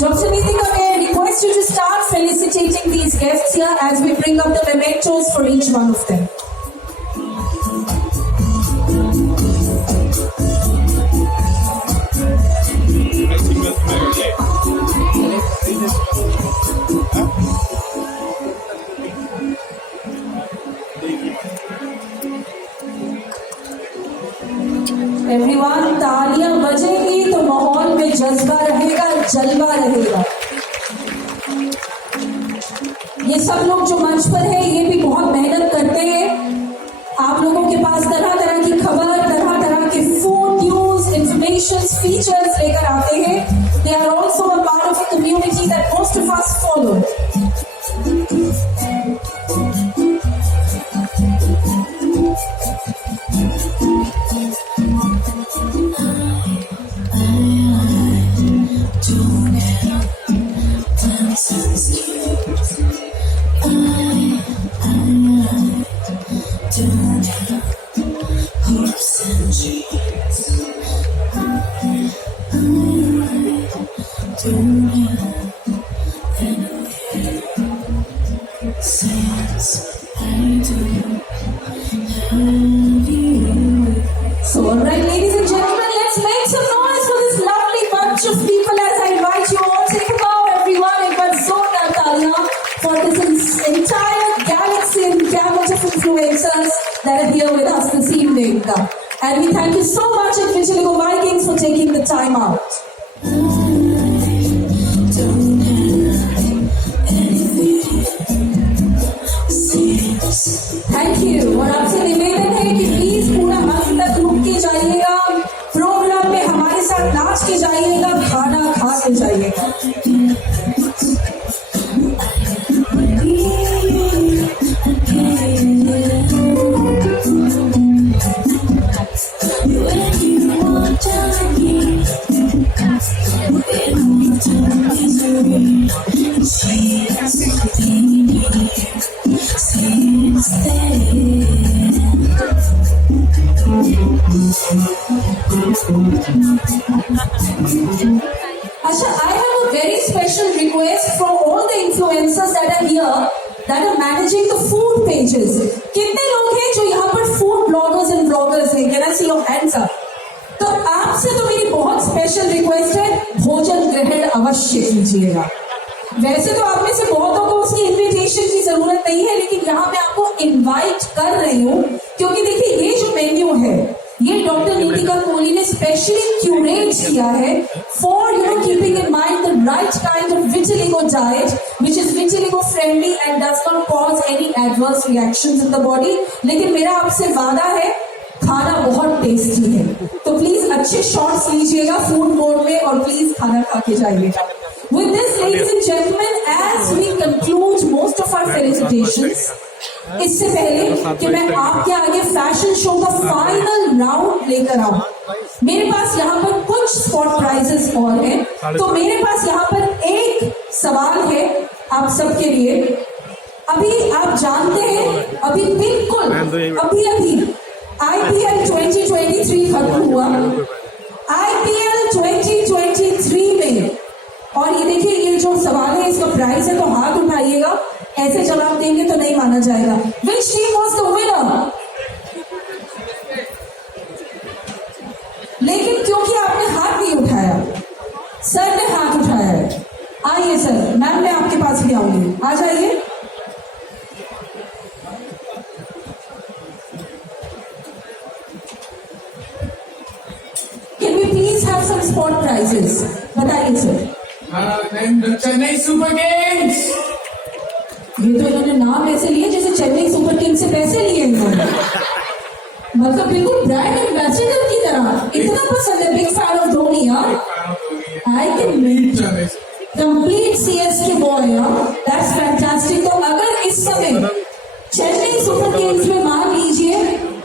Dr. Neetika, may I request you to start felicitating these guests here as we bring up the mementos for each one of them. Everyone, तालियां बजेगी तो माहौल में जज्बा रहेगा, जलवा रहेगा. ये सब लोग जो मंच पर है ये भी बहुत मेहनत करते हैं. आप लोगों के पास तरह तरह की खबर, तरह तरह के फूड न्यूज, इंफॉर्मेशन, फीचर्स लेकर आते हैं. They are also a part of a community that most of us follow. So, alright, ladies and gentlemen, let's make some noise for this lovely bunch of people as I invite you all. Take a bow, everyone, and one zona talia for this entire galaxy and gamut of influencers that are here with us this evening. And we thank you so much at Vitiligo Vikings for taking the time out. Thank you. और आपसे निवेदन है कि please पूरा अंत तक रुक के जाइएगा, प्रोग्राम में हमारे साथ नाच के जाइएगा, खाना खा के जाइएगा. Asha, I have a very special request from all the influencers that are here that are managing the food pages. कितने लोग हैं जो यहाँ पर food bloggers and vloggers हैं? Can I see your hands up? तो आपसे तो मेरी बहुत स्पेशल रिक्वेस्ट है, भोजन ग्रहण अवश्य कीजिएगा. वैसे तो आप में से बहुतों को उसकी इन्विटेशन की जरूरत नहीं है, लेकिन यहाँ मैं आपको इनवाइट कर रही हूँ क्योंकि देखिए ये जो मेन्यू है ये डॉक्टर नीतिका कोहली ने स्पेशली क्यूरेट किया है for keeping in mind the right kind of vitiligo diet which is vitiligo friendly and does not cause any adverse reactions in the body. लेकिन मेरा आपसे वादा है, खाना बहुत टेस्टी है, तो प्लीज अच्छे शॉट्स लीजिएगा फूड कोर्ट में और प्लीज खाना खा के जाइएगा। With this, ladies and gentlemen, as we conclude most of our felicitations, इससे पहले कि मैं आपके आगे फैशन शो का फाइनल राउंड लेकर आऊं, मेरे पास यहाँ पर कुछ स्पॉट प्राइजेस और हैं, तो मेरे पास यहाँ पर एक सवाल है आप सबके लिए। अभी आप जानते हैं, अभी बिल्कुल अभी IPL 2023 खत्म हुआ। IPL 2023 में, और ये देखिए, ये जो सवाल है इसका प्राइस है, तो हाथ उठाइएगा, ऐसे जवाब देंगे तो नहीं माना जाएगा। Which team was the winner? लेकिन क्योंकि आपने हाथ नहीं उठाया, सर ने हाथ उठाया है। आइए सर, मैम मैं आपके पास भी आऊंगी, आ जाइए। Can we please have some spot prizes? बताइए सर। Chennai super Kings. ये तो इन्होंने नाम ऐसे लिए जैसे चेन्नई सुपर किंग्स से पैसे लिए इन्होंने, मतलब बिल्कुल ब्रांड एम्बेसडर की तरह। इतना पसंद है, बिग फैन ऑफ धोनी यार। I can complete CSK boy यार, दैट्स फैंटास्टिक। तो अगर इस समय चेन्नई सुपर किंग्स में मान लीजिए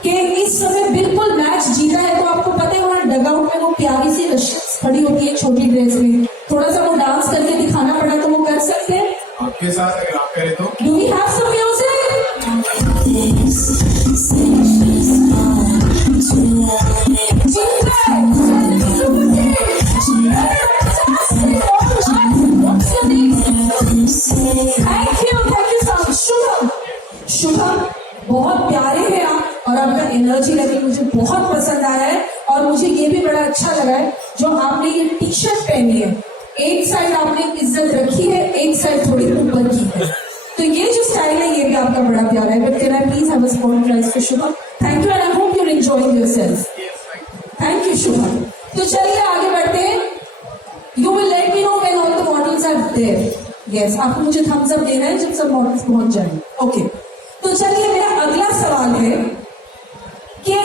कि इस समय बिल्कुल मैच जीता है, तो आपको पता है वहां डगआउट में वो प्यारी सी रशियन खड़ी होती है छोटी ड्रेस में, थोड़ा सा वो डांस करके दिखाना पड़ा तो वो कर सकते हैं आपके साथ, अगर आप करें तो। Do we have some music? Thank you so much. Shubham, बहुत प्यारे हैं आप, और आपका एनर्जी लेवल मुझे बहुत पसंद आया है। और मुझे ये भी बड़ा अच्छा लगा है जो आपने ये टी-शर्ट पहनी है, एक साइड आपने इज्जत रखी है, एक साइड थोड़ी ऊपर की है, तो ये जो स्टाइल है ये भी आपका बड़ा प्यारा है। But can I please have a spot prize for Shubham? Thank you and I hope you are enjoying yourself. Thank you Shubham. तो चलिए आगे बढ़ते हैं। You will let me know when all the models are there. Yes, आपको मुझे Thums up देना है जब सब मॉडल्स पहुंच जाएंगे। ओके, तो चलिए मेरा अगला सवाल है कि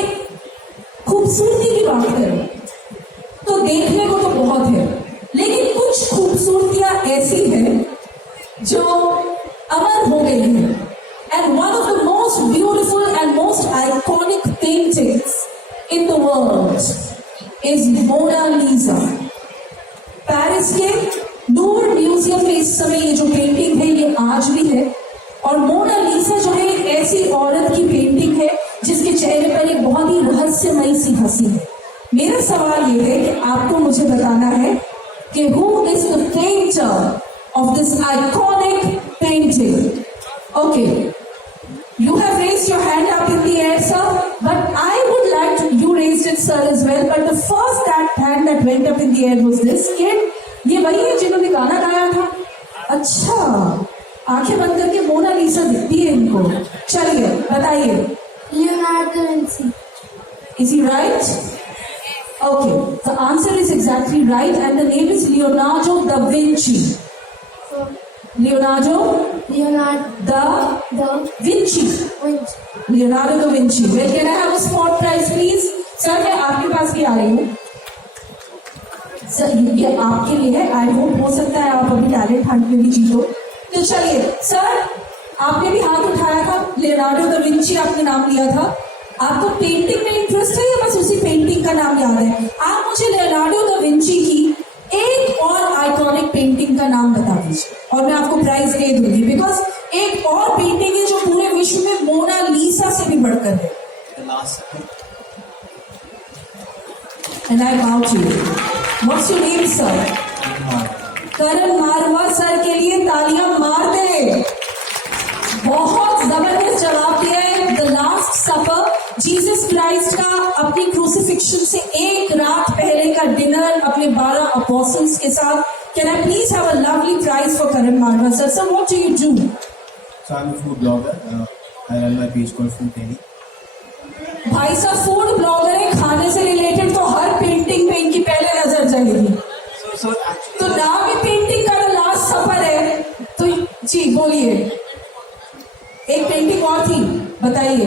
खूबसूरती की बात करें तो देखने को तो बहुत है, लेकिन कुछ खूबसूरतियां ऐसी हैं जो अमर हो गई हैं। And one of the most beautiful and most iconic paintings in the world is Mona Lisa. Paris के लूवर म्यूजियम में इस समय ये जो पेंटिंग है ये आज भी है। और मोनालिसा जो है एक ऐसी औरत की पेंटिंग है जिसके चेहरे पर एक बहुत ही रहस्यमयी सी हंसी है। मेरा सवाल ये है कि आपको मुझे बताना है कि who is the painter of this iconic painting? Okay, you have raised your hand up in the air, sir, but I would like to, you raised it, sir, as well, but the first hand that went up in the air was this kid. ये वही है जिन्होंने गाना गाया था? अच्छा, आंखें बंद करके मोनालिसा दिखती है इनको। चलिए बताइए। Leonardo da Vinci. Is he right? Okay, the answer is exactly right, and the name is Leonardo da Vinci. Leonardo da Vinci. Leonardo da Vinci. Well, can I have a spot prize, please? Sir, मैं आपके पास भी आ रही हूँ। Sir, ये आपके लिए है। I hope हो सकता है आप अभी टैलेंट हंट में भी जीतो। तो चलिए सर, आपने भी हाथ उठाया था, लियोनार्डो दा विंची आपने नाम लिया था। आपको पेंटिंग में इंटरेस्ट है या बस उसी पेंटिंग का नाम याद है? आप मुझे लियोनार्डो दा विंची की एक और आइकॉनिक पेंटिंग का नाम बता दीजिए और मैं आपको प्राइज दे दूंगी, बिकॉज एक और पेंटिंग है जो पूरे विश्व में मोनालिसा से भी बढ़कर है। And I bow to you. What's your name, sir? Karan Marwah sir के लिए तालियां मार दे। बहुत जबरदस्त जवाब दिया है। The last supper, Jesus Christ का अपनी क्रूसिफिक्शन से एक रात पहले का डिनर अपने 12 अपॉस्टल्स के साथ। Can I please have a lovely prize for Karan Marwah sir? Sir, what do you do? So I'm a food blogger. I run my page called Food Daily. भाई साहब फूड ब्लॉगर है, खाने से रिलेटेड तो हर painting पे इनकी पहले नजर जाएगी। तो नाम ही पेंटिंग का लास्ट सफर है, तो जी बोलिए, एक पेंटिंग और थी, बताइए।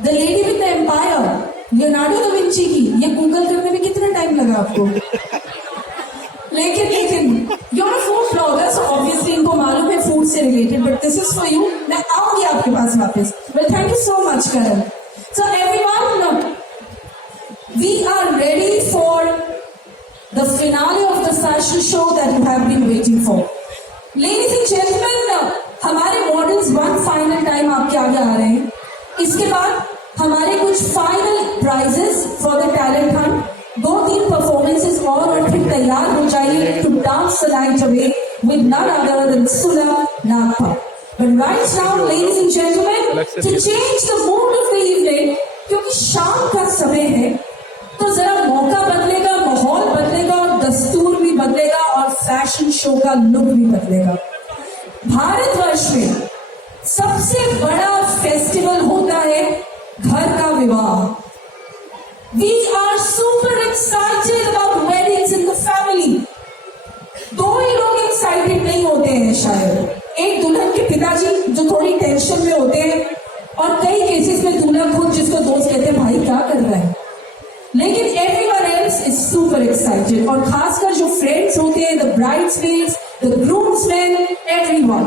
The lady with the empire, Leonardo da Vinci की। ये गूगल करने में कितना टाइम लगा आपको? लेकिन you're a food blogger, so obviously इनको मालूम है फूड से related, but this is for you. मैं आऊंगी आपके पास वापस। Well, thank you so much Karan. So everyone, we are ready for the finale of the fashion show that you have been waiting for. Ladies and gentlemen, हमारे models one final time आपके आगे आ रहे हैं। इसके बाद हमारे कुछ final prizes for the talent hunt, 2-3 performances और फिर तैयार हो जाइए to dance the night away with none other than Sula Nagpa. But right now, ladies and gentlemen, to change the mood of the evening, क्योंकि शाम का समय है, तो जरा मौका बदलेगा, माहौल बदलेगा और दस्तूर भी बदलेगा और फैशन शो का लुक भी बदलेगा। भारतवर्ष में सबसे बड़ा फेस्टिवल होता है घर का विवाह। We are super excited about weddings in the family. दो ही लोग एक्साइटेड नहीं होते हैं शायद, एक दुल्हन के पिताजी जो थोड़ी टेंशन में होते हैं, और कई केसेस में दूल्हा खुद, जिसको दोस्त कहते हैं भाई क्या कर रहा है, लेकिन everyone else is super excited. और खासकर जो फ्रेंड्स होते हैं, द ब्राइड्समेड्स, द ग्रूम्समेन, एवरीवन।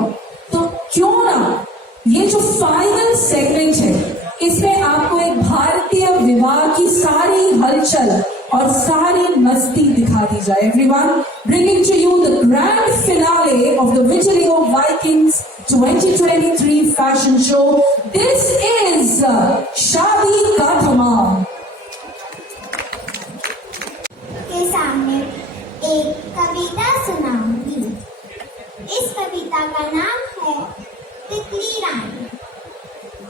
तो क्यों ना ये जो फाइनल सेगमेंट है, इसमें आपको एक भारतीय विवाह की सारी हलचल और सारी मस्ती दिखा दी जाए। Everyone, bringing to you the grand finale of the vigilant Vikings 2023 fashion show. This is शादी का धमाल। के सामने एक कविता सुनाऊंगी। इस कविता का नाम है तितली रानी।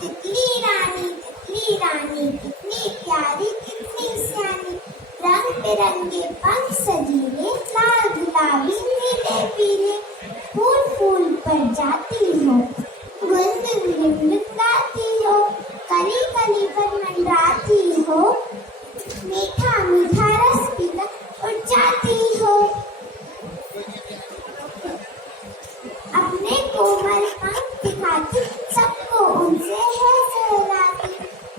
तितली रानी, तितली रानी, कितनी प्यारी, कितनी सियानी, रंग बिरंगे पंख सजीले, लाल गुलाबी नीले पीले, फूल फूल पर जाती हो, गुल गुनगुनाती हो, कली कली पर मंडराती हो, मीठा मीठा रस पीकर उड़ जाती हो, अपने कोमल पंख दिखाती सबको उनसे है सहलाती।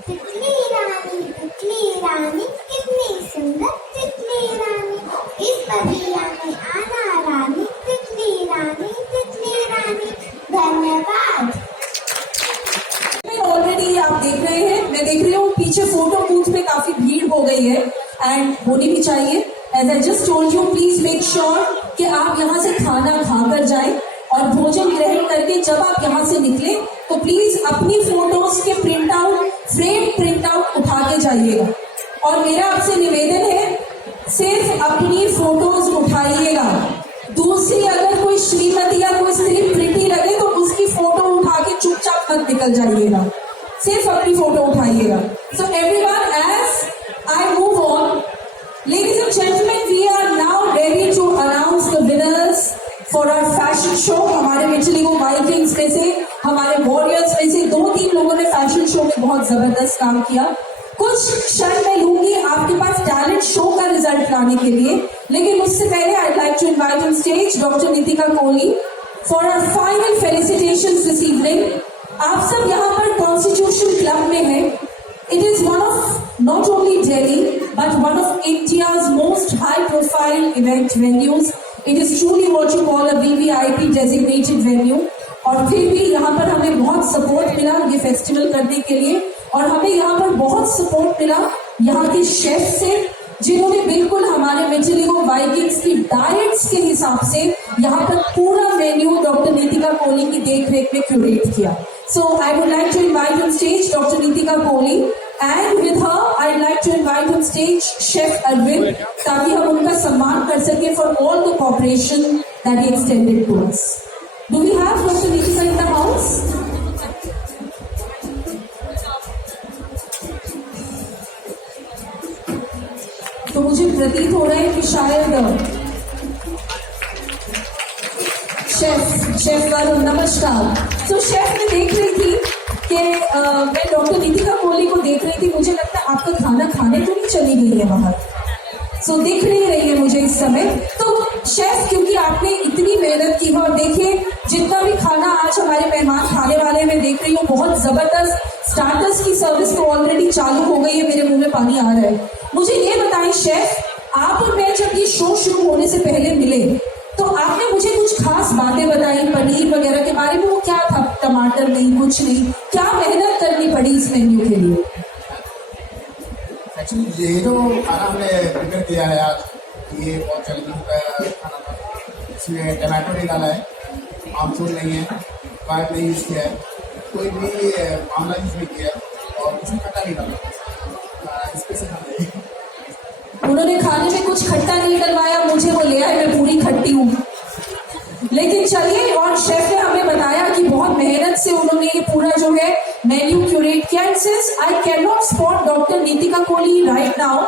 तितली रानी कितनी सुंदर तितली रानी, इस बगिया में आना रानी, तितली रानी, तितली रानी। धन्यवाद। ऑलरेडी आप देख रहे हैं, मैं देख रही हूँ पीछे फोटो बूथ में काफी भीड़ हो गई है, एंड होनी भी चाहिए। As I just told you, please make sure कि आप यहाँ से खाना खाकर जाएं, और भोजन ग्रहण करके जब आप यहाँ से निकले तो प्लीज अपनी फोटोज के फ्रेम प्रिंट आउट उठा के जाइएगा। और मेरा आपसे निवेदन है, सिर्फ अपनी फोटोज उठाइएगा। दूसरी अगर कोई श्रीमती या कोई स्त्री प्रिटी लगे तो उसकी फोटो उठा के चुपचाप मत निकल जाइएगा, सिर्फ अपनी फोटो उठाइएगा। So everyone, as I move on, ladies and gentlemen, we are now ready to announce the winners for our fashion show। हमारे विजिलिंग वाइकिंग्स में से, हमारे वॉरियर्स में से 2-3 लोगों ने फैशन शो में बहुत जबरदस्त काम किया। कुछ क्षण में लूंगी आपके पास टैलेंट शो का रिजल्ट लाने के लिए, लेकिन उससे पहले I like to invite on stage doctor Nitika Kohli for our final felicitations this evening. आप सब यहाँ पर कॉन्स्टिट्यूशन क्लब में हैं। It is one of not only Delhi but one of India's most high-profile event venues. It is truly what you call a VVIP designated venue. और फिर भी यहाँ पर हमें बहुत सपोर्ट मिला ये फेस्टिवल करने के लिए, और हमें यहाँ पर बहुत सपोर्ट मिला यहाँ के शेफ से, जिन्होंने बिल्कुल हमारे विजिलिंग वाइकिंग्स की डाइट्स के हिसाब से यहाँ पर पूरा मेन्यू डॉक्टर नीतिका कोहली की देख-रेख में क्यूरेट किया। So I would like to invite on stage Dr. Nitika Kohli, and with her I'd like to invite on stage Chef Arvind, ताकि हम उनका सम्मान कर सके for all the cooperation that he extended to us. Do we have Dr. Nitika in the house? तो मुझे प्रतीत हो रहा है कि शायद शेफ वरुण, नमस्कार। तो शेफ, मैं देख रही थी कि मैं डॉक्टर नीतिका कोहली को देख रही थी, मुझे लगता है आपका खाना खाने तो नहीं चली गई है बाहर, सो दिख नहीं रही है मुझे इस समय। तो शेफ, क्योंकि आपने इतनी मेहनत की है और देखिए जितना भी खाना आज हमारे मेहमान खाने वाले मैं देख रही हूँ, बहुत जबरदस्त स्टार्टर्स की सर्विस तो ऑलरेडी चालू हो गई है, मेरे मुंह में पानी आ रहा है। मुझे ये बताएं शेफ, आप और मैं जब ये शो शुरू होने से पहले मिले तो आपने मुझे कुछ खास बातें बताई पनीर वगैरह के बारे में, वो क्या था? टमाटर नहीं, कुछ नहीं, क्या मेहनत करनी पड़ी इस मेन्यू के लिए? एक्चुअली ये जो खाना हमने प्रिपेयर किया है आज, ये बहुत चैलेंजिंग खाना था। इसमें टमाटो नहीं डाला है, आमचूर नहीं है, काट नहीं यूज़ किया है, कोई भी आमला यूज़ नहीं किया है और कुछ भी खट्टा नहीं डाला। स्पेशल खाना है। उन्होंने खाने में कुछ खट्टा नहीं डलवाया, मुझे वो ले आए, मैं पूरी खट्टी हूँ। लेकिन चलिए, और शेफ ने हमें बताया कि बहुत मेहनत से उन्होंने ये पूरा जो है मेन्यू क्यूरेट किया। And since I can not spot doctor Nitika Kohli right now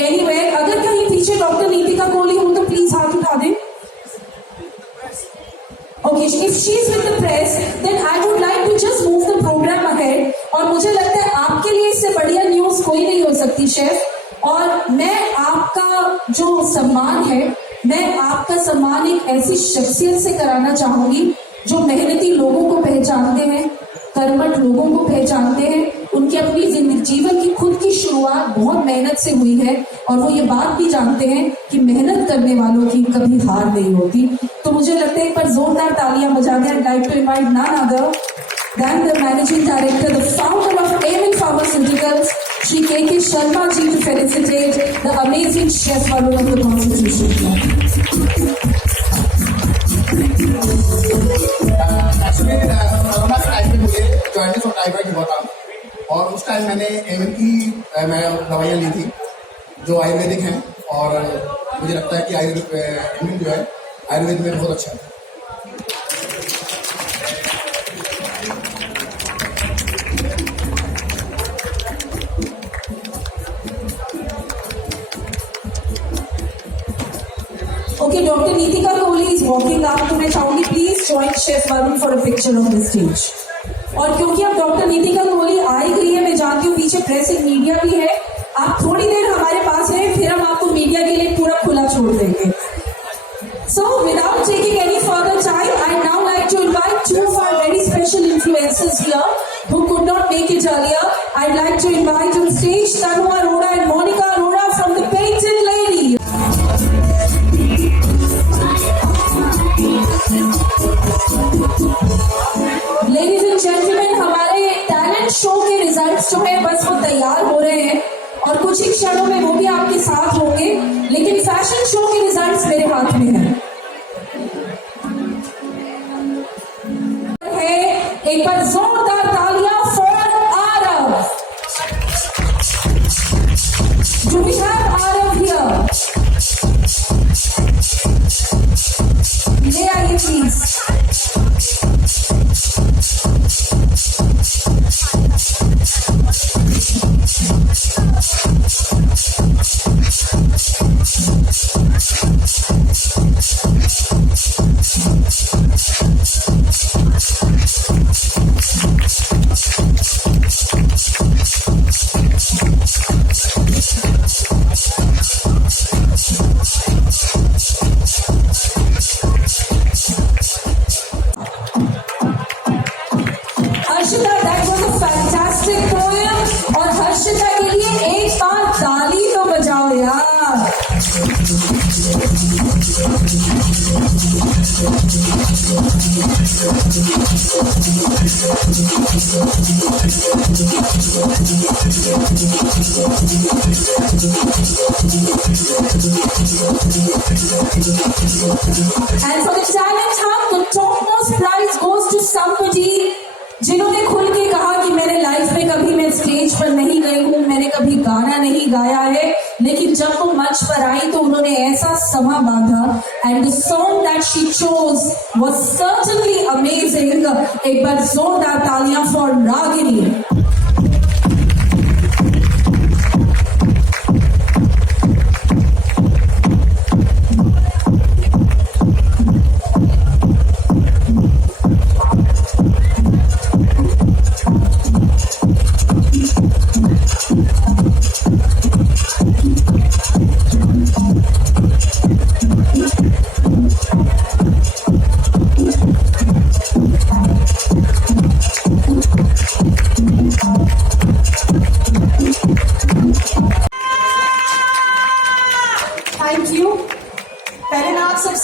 anywhere, अगर कहीं पीछे डॉक्टर नीतिका कोहली हो तो प्लीज हाथ उठा दें। Okay, if she is with the press, then I would like to just move the program ahead. और मुझे लगता है आपके लिए इससे बढ़िया न्यूज कोई नहीं हो सकती शेफ। और मैं आपका जो सम्मान है, मैं आपका सम्मान एक ऐसी शख्सियत से कराना चाहूंगी जो मेहनती लोगों को पहचानते हैं, कर्मठ लोगों को पहचानते हैं, उनकी अपनी जीवन की खुद की शुरुआत बहुत मेहनत से हुई है और वो ये बात भी जानते हैं कि मेहनत करने वालों की कभी हार नहीं होती। तो मुझे लगता है एक बार जोरदार तालियां बजा दें। I'd like to invite none other than the managing director, the founder of Amen Pharmaceuticals, Shri K.K. Sharma ji, to felicitate the amazing chef Varun of the Constitution Club. Actually corona के time में मुझे jaundice और typhoid हुआ था और उस time मैंने Avon की मैं दवाइयाँ ली थी जो आयुर्वेदिक हैं और मुझे लगता है कि एवन जो है आयुर्वेद में बहुत अच्छा है। Okay, Dr. Neetika Kohli is walking up तो मैं चाहूंगी please join chef Varun for a picture on the stage. और क्योंकि अब डॉक्टर नीतिका कोहली आई गई है, मैं जानती हूँ पीछे प्रेस एंड मीडिया भी है, आप थोड़ी देर हमारे पास हैं, फिर हम आपको मीडिया के लिए पूरा खुला छोड़ देंगे। So without taking any further time, I'd now like to invite two of our very special influencers here who could not make it earlier. I'd like to invite on stage Tanu Arora and Monica Arora from the Painted Lady. Ladies and gentlemen, हमारे talent show के results जो है बस वो तैयार हो रहे हैं और कुछ ही क्षणों में वो भी आपके साथ होंगे, लेकिन फैशन शो के रिजल्ट्स मेरे हाथ में हैं। एक बार जोरदार तालियां for Aarav. Do we have Aarav here? ले आइए please. Harshita, that was a fantastic poem और हर्षिता के लिए एक बार ताली तो बजाओ यार। And for the talent hub, the topmost prize goes to somebody जिन्होंने खुल के कहा कि मैंने लाइफ में कभी मैं स्टेज पर नहीं गई हूँ, मैंने कभी गाना नहीं गाया है, लेकिन जब वो मंच पर आई तो उन्होंने ऐसा समा बांधा and the song that she chose was certainly amazing. एक बार जोरदार तालियां फॉर रागिनी।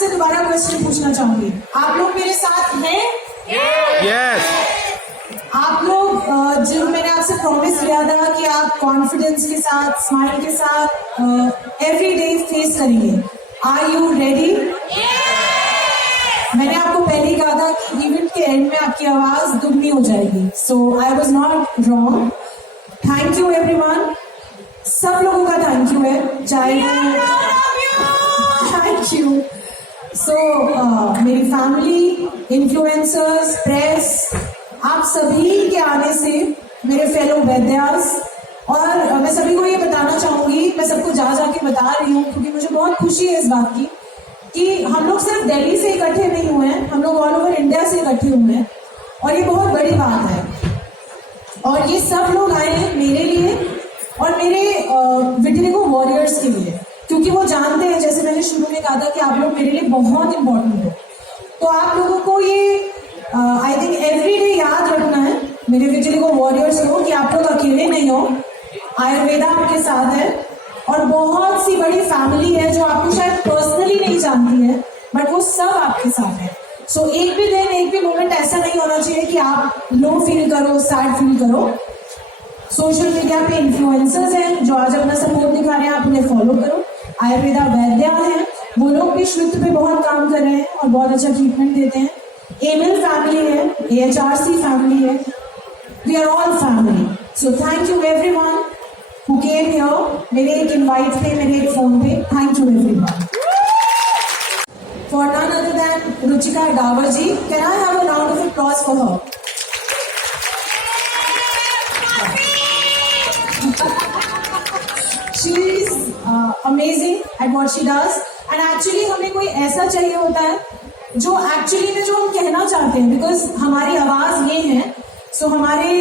आपसे दोबारा क्वेश्चन पूछना चाहूंगी, आप लोग मेरे साथ हैं? यस। आप लोग जो मैंने आपसे प्रॉमिस किया था कि आप कॉन्फिडेंस के साथ, स्माइल के साथ एवरी डे फेस करेंगे, आर यू रेडी? मैंने आपको पहले ही कहा था कि इवेंट के एंड में आपकी आवाज दुगनी हो जाएगी, so I was not wrong. Thank you everyone, सब लोगों का थैंक यू है, चाहे थैंक यू। सो मेरी फैमिली, इन्फ्लुएंसर्स, प्रेस, आप सभी के आने से मेरे फेलो वैद्यास, और मैं सभी को ये बताना चाहूंगी, मैं सबको जा जाके बता रही हूँ क्योंकि मुझे बहुत खुशी है इस बात की कि हम लोग सिर्फ दिल्ली से इकट्ठे नहीं हुए हैं, हम लोग ऑल ओवर इंडिया से इकट्ठे हुए हैं, और ये बहुत बड़ी बात है। और ये सब लोग आए हैं मेरे लिए और मेरे विटिलिगो वॉरियर्स के लिए, क्योंकि वो जानते हैं, जैसे मैंने शुरू में कहा था कि आप लोग मेरे लिए बहुत इंपॉर्टेंट हो। तो आप लोगों को ये आई थिंक एवरी डे याद रखना है, मेरे विटिलिगो वॉरियर्स को, कि आप लोग अकेले नहीं हो, आयुर्वेदा आपके साथ है, और बहुत सी बड़ी फैमिली है जो आपको शायद पर्सनली नहीं जानती है, बट वो सब आपके साथ है। सो एक भी दिन, एक भी मोमेंट ऐसा नहीं होना चाहिए कि आप लो फील करो, सैड फील करो। सोशल मीडिया पे इन्फ्लुएंसर्स हैं जो आज अपना सपोर्ट दिखा रहे हैं, आप उन्हें फॉलो करो। आयुर्वेदा वैद्या हैं, वो लोग भी श्रुत पे बहुत काम कर रहे हैं और बहुत अच्छा ट्रीटमेंट देते हैं। एमएल फैमिली है, AHRC फैमिली है, we are all family. So thank you everyone who came here, मेरे एक इनवाइट पे, मेरे एक फोन पे, thank you everyone. For none other than Ruchika Davar ji, can I have a round of applause for her? She is amazing at what she does, and actually हमें कोई ऐसा चाहिए होता है जो एक्चुअली में जो हम कहना चाहते हैं, बिकॉज हमारी आवाज ये है। सो हमारे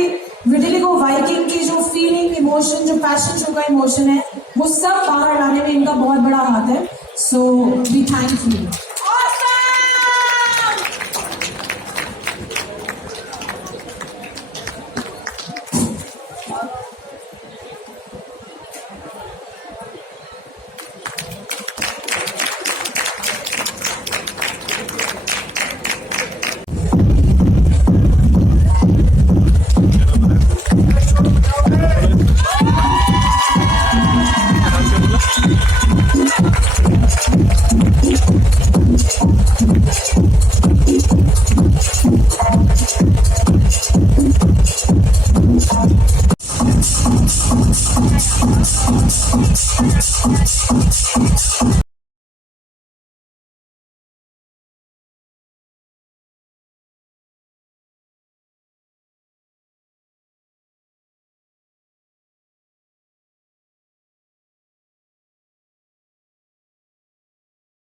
विटिलिगो वाइकिंग की जो फीलिंग, इमोशन, जो फैशन शो का इमोशन है, वो सब बाहर लाने में इनका बहुत बड़ा हाथ है। So we thank you.